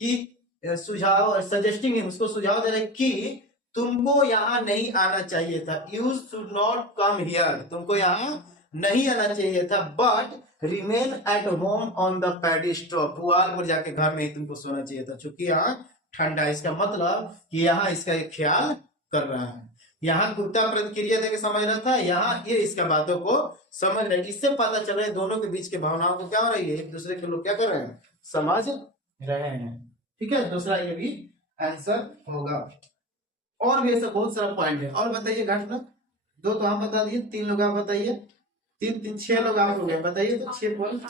कि सुझाव सजेस्टिंग, उसको सुझाव दे रहा है कि तुमको यहाँ नहीं आना चाहिए था, you should not come here, तुमको यहाँ नहीं आना चाहिए था, but remain at home on the paddy straw, पुआल पर जाके घर में ही तुमको सोना चाहिए था, क्योंकि यहाँ ठंडा। इसका मतलब कि यहाँ इसका एक ख्याल कर रहा है। यहाँ कुत्ता प्रतिक्रिया देके समझ रहा था, यहाँ ये इसका बातों को समझ रहे। इससे पता चल रहा है दोनों के बीच के भावनाओं को क्या हो रही है, एक दूसरे के लोग क्या कर रहे हैं, समझ रहे हैं। ठीक है, दूसरा ये भी आंसर होगा। और भी ऐसा बहुत सारा पॉइंट है। और बताइए घटना, दो तो आप बता दिए, तीन लोग आप बताइए, तीन 6 लोग आप हो गए, बताइए तो 6 पॉइंट।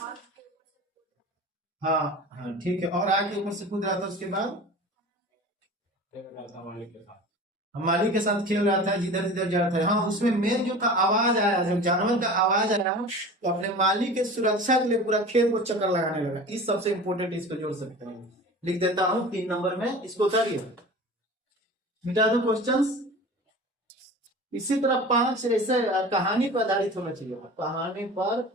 हाँ हाँ ठीक है। और आगे ऊपर से कूद रहा था, उसके बाद मालिक के साथ खेल रहा था, जिधर जिधर जा रहा था। हाँ, उसमें मेन जो था आवाज आया, जब जानवर का आवाज आया तो अपने मालिक के सुरक्षा के लिए पूरा खेत को चक्कर लगाने लगा। इस सबसे इंपोर्टेंट इसको जोड़ सकते हैं, लिख देता हूँ 3 नंबर में, इसको उतारिए, मिटा दो क्वेश्चंस। इसी तरह 5 ऐसे कहानी पर आधारित होना चाहिए, कहानी पर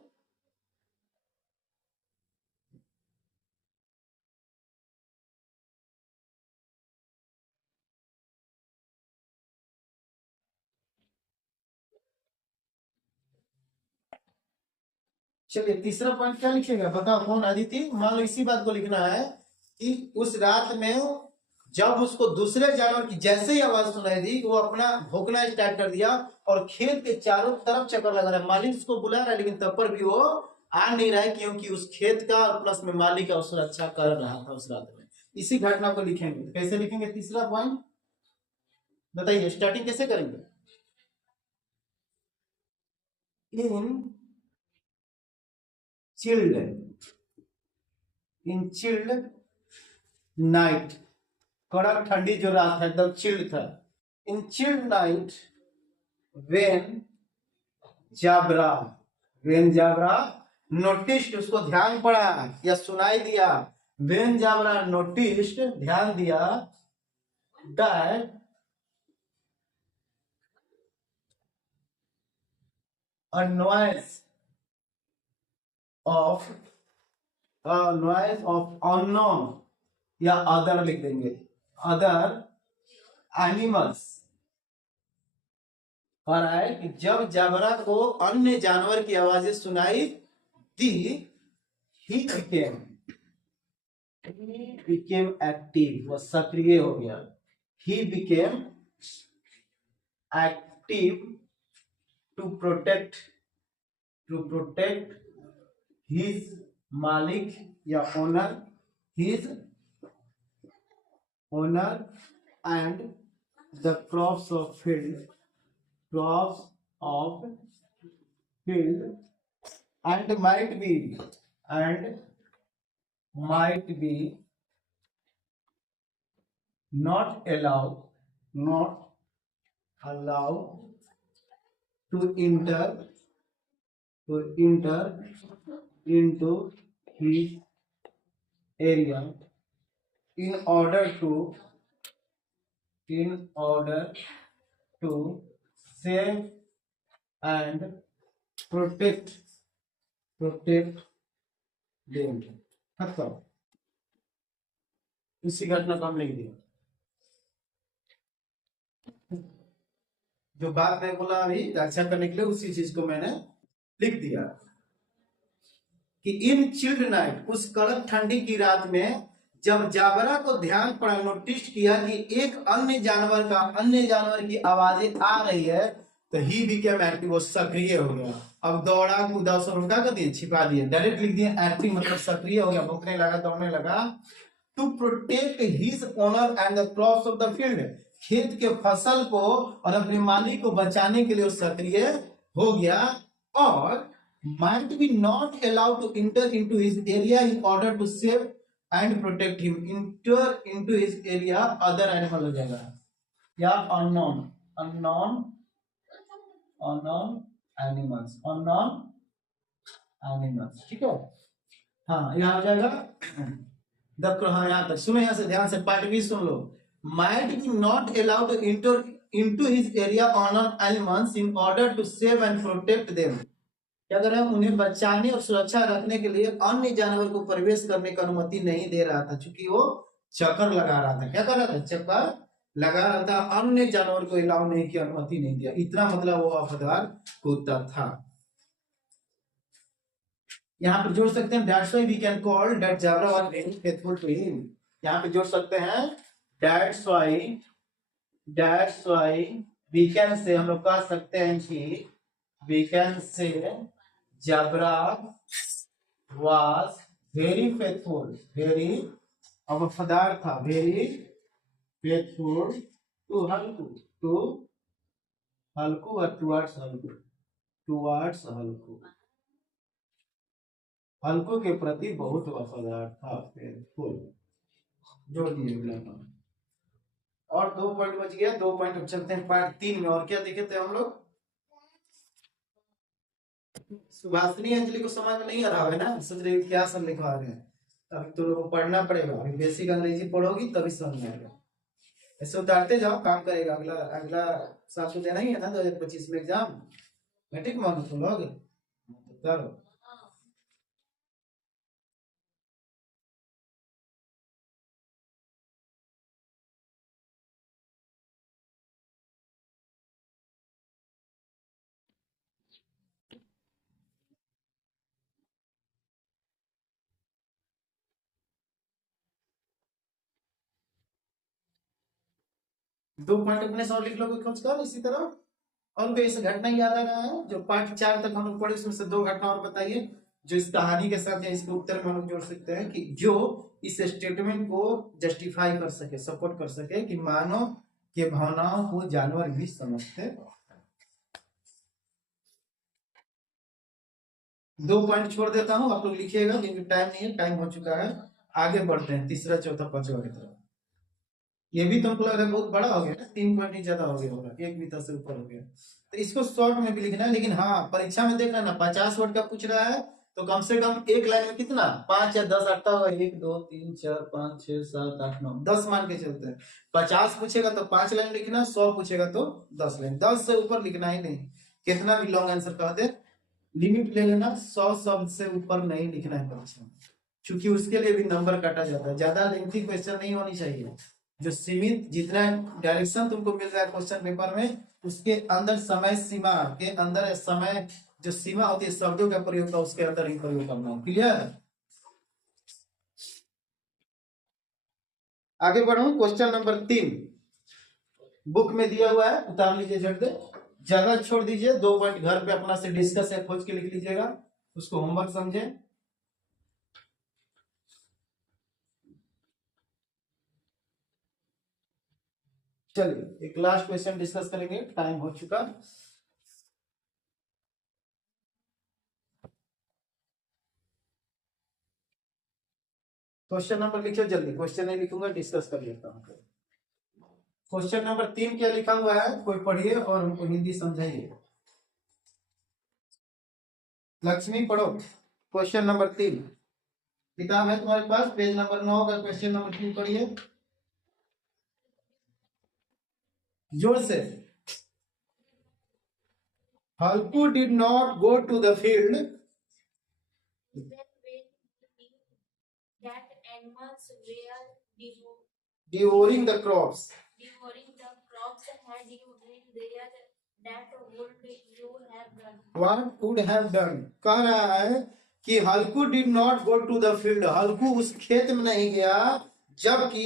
चलिए तीसरा पॉइंट क्या लिखेगा, बताओ कौन, अदिति। मान लो इसी बात को लिखना है कि उस रात में जब उसको दूसरे जानवर की जैसे ही आवाज सुनाई दी, वो अपना भौंकना स्टार्ट कर दिया और खेत के चारों तरफ चक्कर लगा रहा है। मालिक उसको बुला रहा है, लेकिन तब पर भी वो आ नहीं रहा है, क्योंकि उस खेत का और प्लस में मालिक का सुरक्षा कर रहा था उस रात में। इसी घटना को लिखेंगे, कैसे लिखेंगे तीसरा पॉइंट, बताइए स्टार्टिंग कैसे करेंगे। इन चिल्ड नाइट, कड़क ठंडी जो रात है, एकदम चिल्ड था। In chilled night when Jabra, when Jabra noticed, उसको ध्यान पड़ा या सुनाई दिया, वेन जाबरा नोटिस्ड, ध्यान दिया, that a noise of unknown या अदर लिख देंगे, अदर एनिमल्स, और है कि जब जाबरा को अन्य जानवर की आवाजें सुनाई दी, he became एक्टिव, वह सक्रिय हो गया। he became active to protect his मालिक या owner, his owner and the crops of field and might be not allow to enter into his area in order to save and protect them। खत्म। इसी घटना को हम लिख दिया। जो बात मैं बोला अभी रक्षा करने के लिए, उसी चीज को मैंने लिख दिया कि इन चिल्ड नाइट, उस कड़क ठंडी की रात में जब जाबरा को ध्यान पड़ा, नोटिस किया कि एक अन्य जानवर की आवाजें आ रही है, तो ही बिकेम एक्टिव, वो सक्रिय हो गया। अब दौड़ा कूदा सब क्या कर दिए, छिपा दिए, डायरेक्ट लिख दिए एक्टिव, मतलब सक्रिय हो गया, भौंकने लगा, दौड़ने लगा। To protect his owner and the crops of the field, खेत के फसल को और अपने मालिक को बचाने के लिए वो सक्रिय हो गया। और might be not allowed to enter into his area in order to save and protect him. Enter into his area other animal हो जाएगा, या unknown animals, ठीक है। हाँ यहाँ हो जाएगा हाँ यहाँ तक सुनो, यहाँ से ध्यान से पार्ट बी सुन लो। might be not allowed to enter into his area on animals in order to save and protect them। क्या कर रहा है, उन्हें बचाने और सुरक्षा रखने के लिए अन्य जानवर को प्रवेश करने की अनुमति नहीं दे रहा था, क्योंकि वो चक्कर लगा रहा था। क्या कर रहा था, चक्कर लगा रहा था, अन्य जानवर को अलाउ नहीं की, अनुमति नहीं दिया। इतना मतलब वो वफादार कुत्ता था। यहाँ पे जोड़ सकते हैं that's why we can call that zebra was very faithful to him। यहाँ पे जोड़ सकते हैं that's why we can say, हम लोग कह सकते हैं कि we can say zebra was very faithful, very वफादार था, very faithful to हल्कू और towards हल्कू के प्रति बहुत वफादार था, फेथफुल। जोड़ दिए। और 2 पॉइंट बच गया, 2 पॉइंट। अब चलते हैं पार्ट 3 में। और क्या देखे थे हम लोग, सुभाषिनी अंजलि को समझ में नहीं आ रहा है ना, सोच रहे क्या सब लिखवा रहे हैं। अभी तो लोगों को पढ़ना पड़ेगा, अभी बेसिक अंग्रेजी पढ़ोगी तभी समझ में आएगा। ऐसे उतारते जाओ, काम करेगा। अगला साल तो देना ही है ना, 2025 में एग्जाम, मैट्रिक में तुम लोग उतारो। दो पॉइंट अपने सौ लिख लोगे खोज कर। इसी तरह और कोई ऐसा घटना याद आ रहा है जो पार्ट 4 तक हम लोग पढ़े, उसमें से 2 घटना और बताइए जो इस कहानी के साथ या इसके उत्तर में हम लोग जोड़ सकते हैं, कि जो इस स्टेटमेंट को जस्टिफाई कर सके, सपोर्ट कर सके कि मानव के भावनाओं को जानवर भी समझते। 2 पॉइंट छोड़ देता हूं, आप लोग लिखिएगा क्योंकि टाइम नहीं है, टाइम हो चुका है। आगे बढ़ते हैं तीसरा, चौथा, पांचवा की तरफ। ये भी तुमको लग रहा है बहुत बड़ा हो गया ना, 3 पॉइंट ही ज्यादा हो गया होगा, एक बीता से ऊपर हो गया। तो इसको शॉर्ट में भी लिखना है, लेकिन हाँ परीक्षा में देख लेना 50 वर्ड का पूछ रहा है तो कम से कम एक लाइन में कितना 5 या 10 आता होगा। 1 2 3 4 5 6 7 8 9 10 मान के चलते हैं। 50 पूछेगा तो 5 लाइन लिखना, 100 पूछेगा तो 10 लाइन। 10 से ऊपर लिखना ही नहीं, कितना भी लॉन्ग आंसर कह दे, लिमिट ले लेना। 100 शब्द से ऊपर नहीं लिखना है परीक्षा में, क्योंकि उसके लिए भी नंबर काटा जाता है। ज्यादा लेंथी क्वेश्चन नहीं होनी चाहिए, जो सीमित, जितना डायरेक्शन तुमको मिल रहा है क्वेश्चन पेपर में, उसके अंदर समय सीमा के अंदर, समय जो सीमा होती है शब्दों का प्रयोग का, उसके अंदर ही प्रयोग करना है। क्लियर? आगे बढ़ो, क्वेश्चन नंबर 3 बुक में दिया हुआ है, उतार लीजिए झट दे, जगह छोड़ दीजिए। 2 पॉइंट घर पे अपना से डिस्कस या खोज के लिख लीजिएगा, उसको होमवर्क समझे। चलिए एक लास्ट क्वेश्चन डिस्कस करेंगे, टाइम हो चुका। क्वेश्चन नंबर लिखो जल्दी, क्वेश्चन नहीं लिखूंगा, डिस्कस कर लेता हूँ। क्वेश्चन नंबर 3 क्या लिखा हुआ है, कोई पढ़िए और हमको हिंदी समझाइए। लक्ष्मी पढ़ो क्वेश्चन नंबर 3, किताब है तुम्हारे पास, पेज नंबर 9 का क्वेश्चन नंबर 3 पढ़िए जोर से। Halku did not go to the field devouring the crops had you been there, that would you have done? what would have done। कह रहा है कि Halku did not go to the field, Halku उस खेत में नहीं गया, जबकि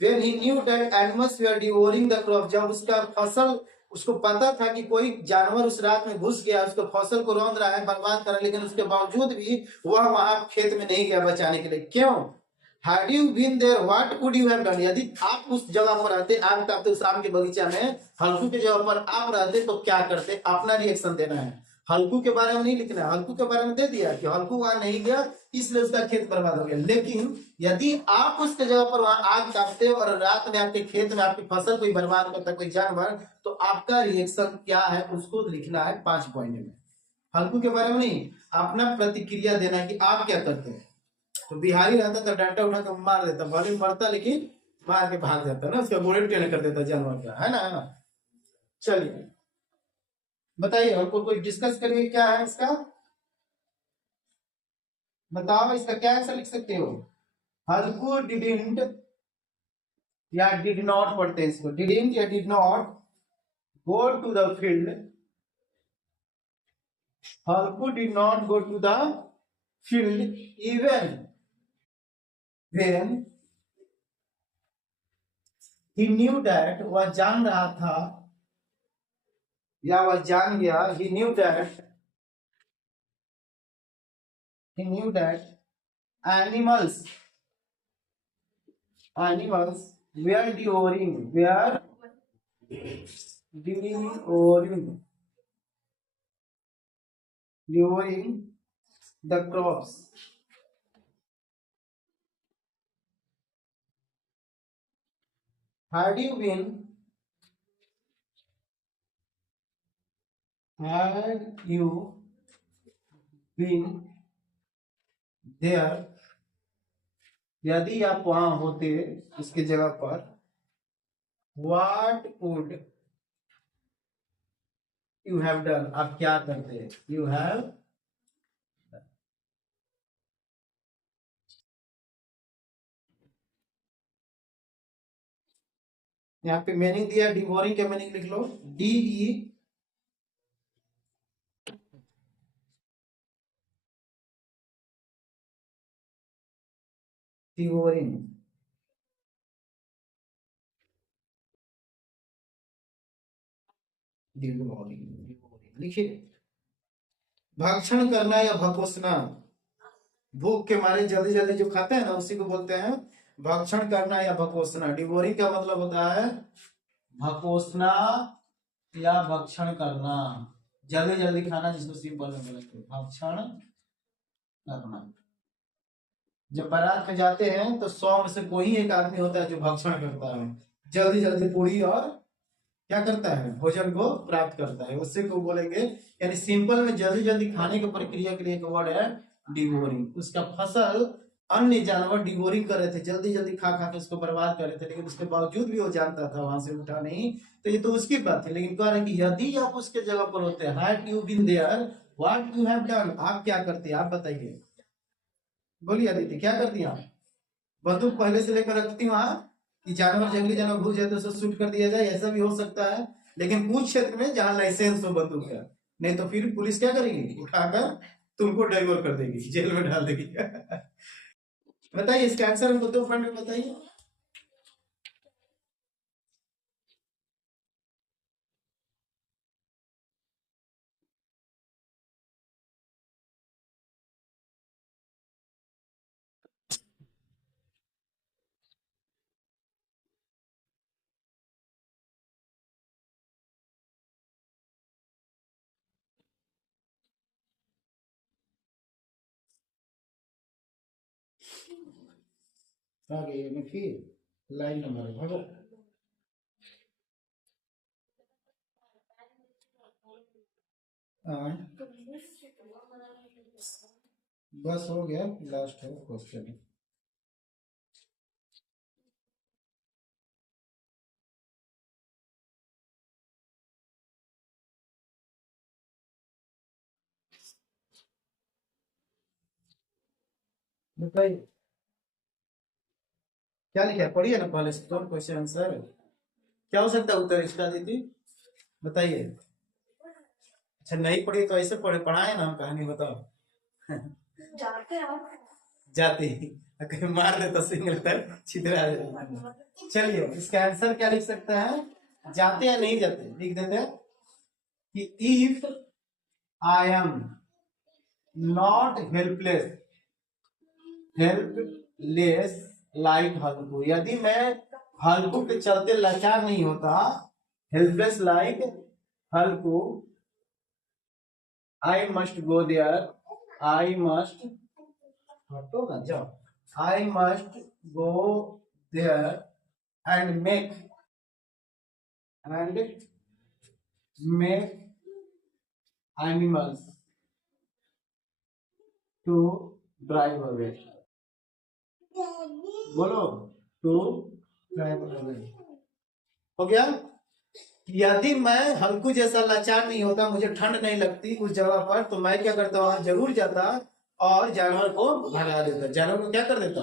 when he knew that animals were devouring the crop, जब उसका फसल, उसको पता था कि कोई जानवर उस रात में घुस गया, उसको फसल को रौंद रहा है, बर्बाद कर रहा है, लेकिन उसके बावजूद भी वह वहां खेत में नहीं गया बचाने के लिए। क्यों? Had you been there, what would you have done? यदि आप उस जगह पर रहते, आम काटते उस आम के बगीचा में, हल्कू के जगह पर आप रहते तो क्या करते? अपना रिएक्शन देना है। हल्कू के बारे में नहीं लिखना है, हल्कू के बारे में दे दिया कि हल्कू वहां नहीं गया इसलिए उसका खेत बर्बाद हो गया। लेकिन यदि आप उसके जगह पर वहां आग तापते और रात में आपके खेत में आपकी फसल कोई बर्बाद करता कोई जानवर, तो आपका रिएक्शन क्या है उसको लिखना है 5 पॉइंट में। हल्कू के बारे में नहीं, अपना प्रतिक्रिया देना है कि आप क्या करते हैं। तो बिहारी रहता तो डंडा उठा कर मार देता, भले मरता लेकिन मार के भाग जाता ना, उसका गोड़े टेढ़े कर देता जानवर का, है ना। चलिए बताइए, और कोई डिस्कस करिए क्या है इसका, बताओ इसका क्या आंसर लिख सकते हो। हल्कू डिडंट या डिड नॉट पढ़ते हैं इसको, डिडंट या did not go to the field, Halku did not go to the field even when he knew that, वह जान रहा था या वह जान गया, he knew that animals were devouring the crops. Had you been there, यदि आप वहां होते इसके जगह पर, what would you have done, आप क्या करते, you have, यहाँ पे मीनिंग दिया, डिवोरिंग का मीनिंग लिख लो, DE डिवोरिंग, लिखिए। भक्षण करना या भकोसना, भूख के मारे जल्दी जल्दी जो खाते हैं ना उसी को बोलते हैं भक्षण करना या भकोसना। डिवोरिंग का मतलब होता है भकोसना या भक्षण करना, जल्दी जल्दी खाना, जिसको सिंपल में बोलेंगे भक्षण करना। जब बारात में जाते हैं तो 100 में से कोई एक आदमी होता है जो भक्षण करता है, जल्दी जल्दी पूरी और क्या करता है, भोजन को प्राप्त करता है, उससे को बोलेंगे। यानी सिंपल में जल्दी जल्दी खाने की प्रक्रिया के लिए एक वर्ड है डिवोरिंग। उसका फसल अन्य जानवर डिवोरिंग कर रहे थे, जल्दी जल्दी खा खा के उसको बर्बाद कर रहे थे, लेकिन उसके बावजूद भी वो जानता था वहां से उठा नहीं, तो ये तो उसकी बात है। लेकिन कह रहे हैं कि यदि आप उसके जगह पर होते हैं, had you been there, what you have done, आप क्या करते, आप बताइए। बोलिए अदिति, क्या करती आप? बंदूक पहले से लेकर रखती वहां कि जानवर, जंगली जानवर घुस जाए तो उसे शूट कर दिया जाए, ऐसा भी हो सकता है। लेकिन कुछ क्षेत्र में जहां लाइसेंस हो बंदूक का, नहीं तो फिर पुलिस क्या करेगी, उठाकर तुमको डाइवर्ट कर देगी, जेल में डाल देगी। बताइए इसका आंसर हमको 2 पॉइंट में बताइए। आगे में फिर लाइन नंबर भागो। हाँ, बस हो गया, लास्ट है क्वेश्चन। बताइए क्या लिखा है, पढ़िए ना पहले से, तो क्वेश्चन आंसर क्या हो सकता है उत्तर इसका, दीदी बताइए। अच्छा नहीं पढ़ी तो ऐसे पढ़ाए ना हम, कहानी बताओ। जाते ही कहीं मार दे तो सिंगल तर छितरा जाए। चलिए इसका आंसर क्या लिख सकते हैं, जाते या नहीं जाते, लिख देते हैं कि if I am not helpless like हल्कू, यदि मैं हल्कू के चलते लाचार नहीं होता, helpless like Halku, I must go there, I must, हटो ना जाओ, I must go there and make animals to drive away. बोलो, टू ड्राइव अवे। हो गया। यदि मैं हल्कू जैसा लाचार नहीं होता, मुझे ठंड नहीं लगती उस जगह पर, तो मैं क्या करता, वहां जरूर जाता और जानवर को भगा देता। जानवर को क्या कर देता?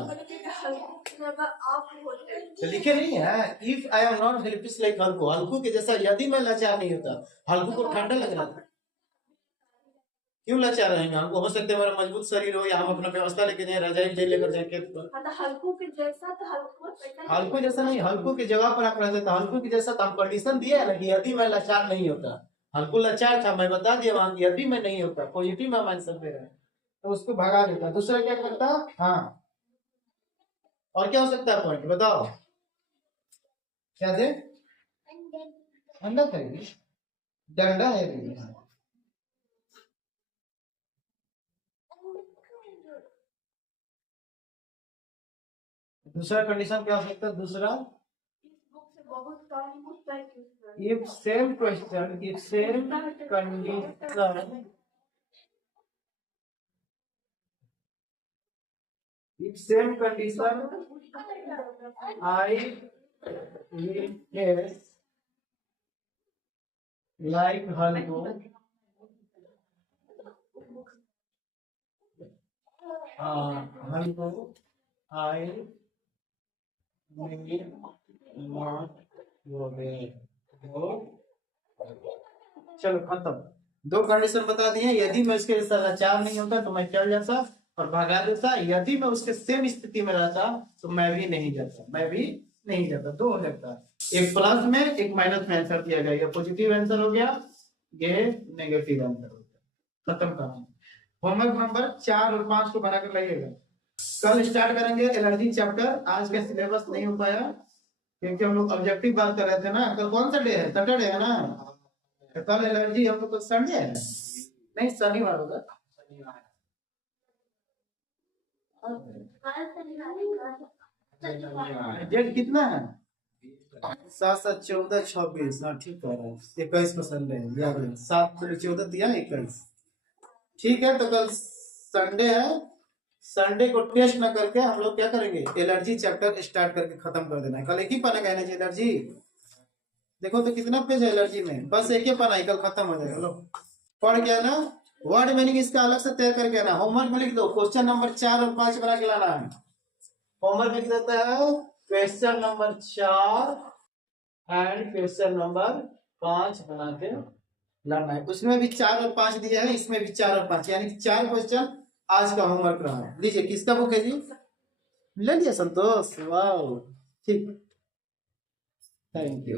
तो लिखे नहीं है, if I am not helpless like Halku, Halku के जैसा यदि मैं लाचार नहीं होता। हल्कू को ठंडा लग रहा था, क्यों लाचार रहेंगे? हमको हो सकता है हमारा मजबूत शरीर हो, या हम अपना व्यवस्था लेके जाए, रजाई जेल लेकर जाए खेत पर। हल्कू के जैसा तो हल्कू हल्कू जैसा नहीं, हल्कू की जगह पर आप रहते, तो हल्कू की जैसा तो हम कंडीशन दिए है ना कि यदि मैं लाचार नहीं होता। हल्कू लाचार था, मैं बता दिया वहां, यदि मैं नहीं होता, पॉजिटिव में आंसर दे रहे हैं, तो उसको भगा देता। दूसरा क्या करता? हाँ, और क्या हो सकता है पॉइंट बताओ? क्या दे? अंडा खाएगी, डंडा है। दूसरा कंडीशन क्या हो सकता है? दूसरा, if same question, if same condition, if same condition, I will guess like Halku, Halku, I will not go there. चलो खत्म। दो कंडीशन बता दिए। यदि मैं उसके जैसा लाचार नहीं होता तो मैं चल जाता और भगा देता, यदि मैं उसके सेम स्थिति में रहता तो मैं भी नहीं जाता, मैं भी नहीं जाता। दो हो जाता, एक प्लस में एक माइनस में आंसर दिया गया। ये पॉजिटिव आंसर हो गया, ये नेगेटिव आंसर हो गया। खत्म कहानी। होमवर्क नंबर 4 और 5 को बनाकर लाइएगा। कल स्टार्ट करेंगे एलर्जी चैप्टर। आज का सिलेबस नहीं हो पाया क्योंकि हम लोग ऑब्जेक्टिव बात कर रहे थे ना। कल कौन सा डे है? सैटरडे है ना, तो कल एलर्जी हम लोग को संडे है, नहीं शनिवार होगा। डेट कितना है? 7 7 14 26। हाँ ठीक कह रहा है, 21 को संडे है, याद है। 7 14 दिया 21, ठीक है। तो कल संडे है, संडे को टेस्ट न करके हम लोग क्या करेंगे, एलर्जी चैप्टर स्टार्ट करके खत्म कर देना है। कल एक ही पढ़ा गया ना एलर्जी, देखो तो कितना पेज है एलर्जी में, बस एक ही पढ़ा है, कल खत्म हो जाएगा। लो पढ़ के ना, वर्ड मीनिंग इसका अलग से तैयार करके ना होमवर्क में लिख दो। क्वेश्चन नंबर 4 और 5 बना के लाना है। होमवर्क लिख देता है question number 4 and question number 5 बना के लाना है। उसमें भी 4 और 5 दिया है, इसमें भी 4 और 5, यानी 4 क्वेश्चन आज का होमवर्क रहा है। लीजिए, किसका बुक है जी? ले लिया संतोष, वाह ठीक, थैंक यू।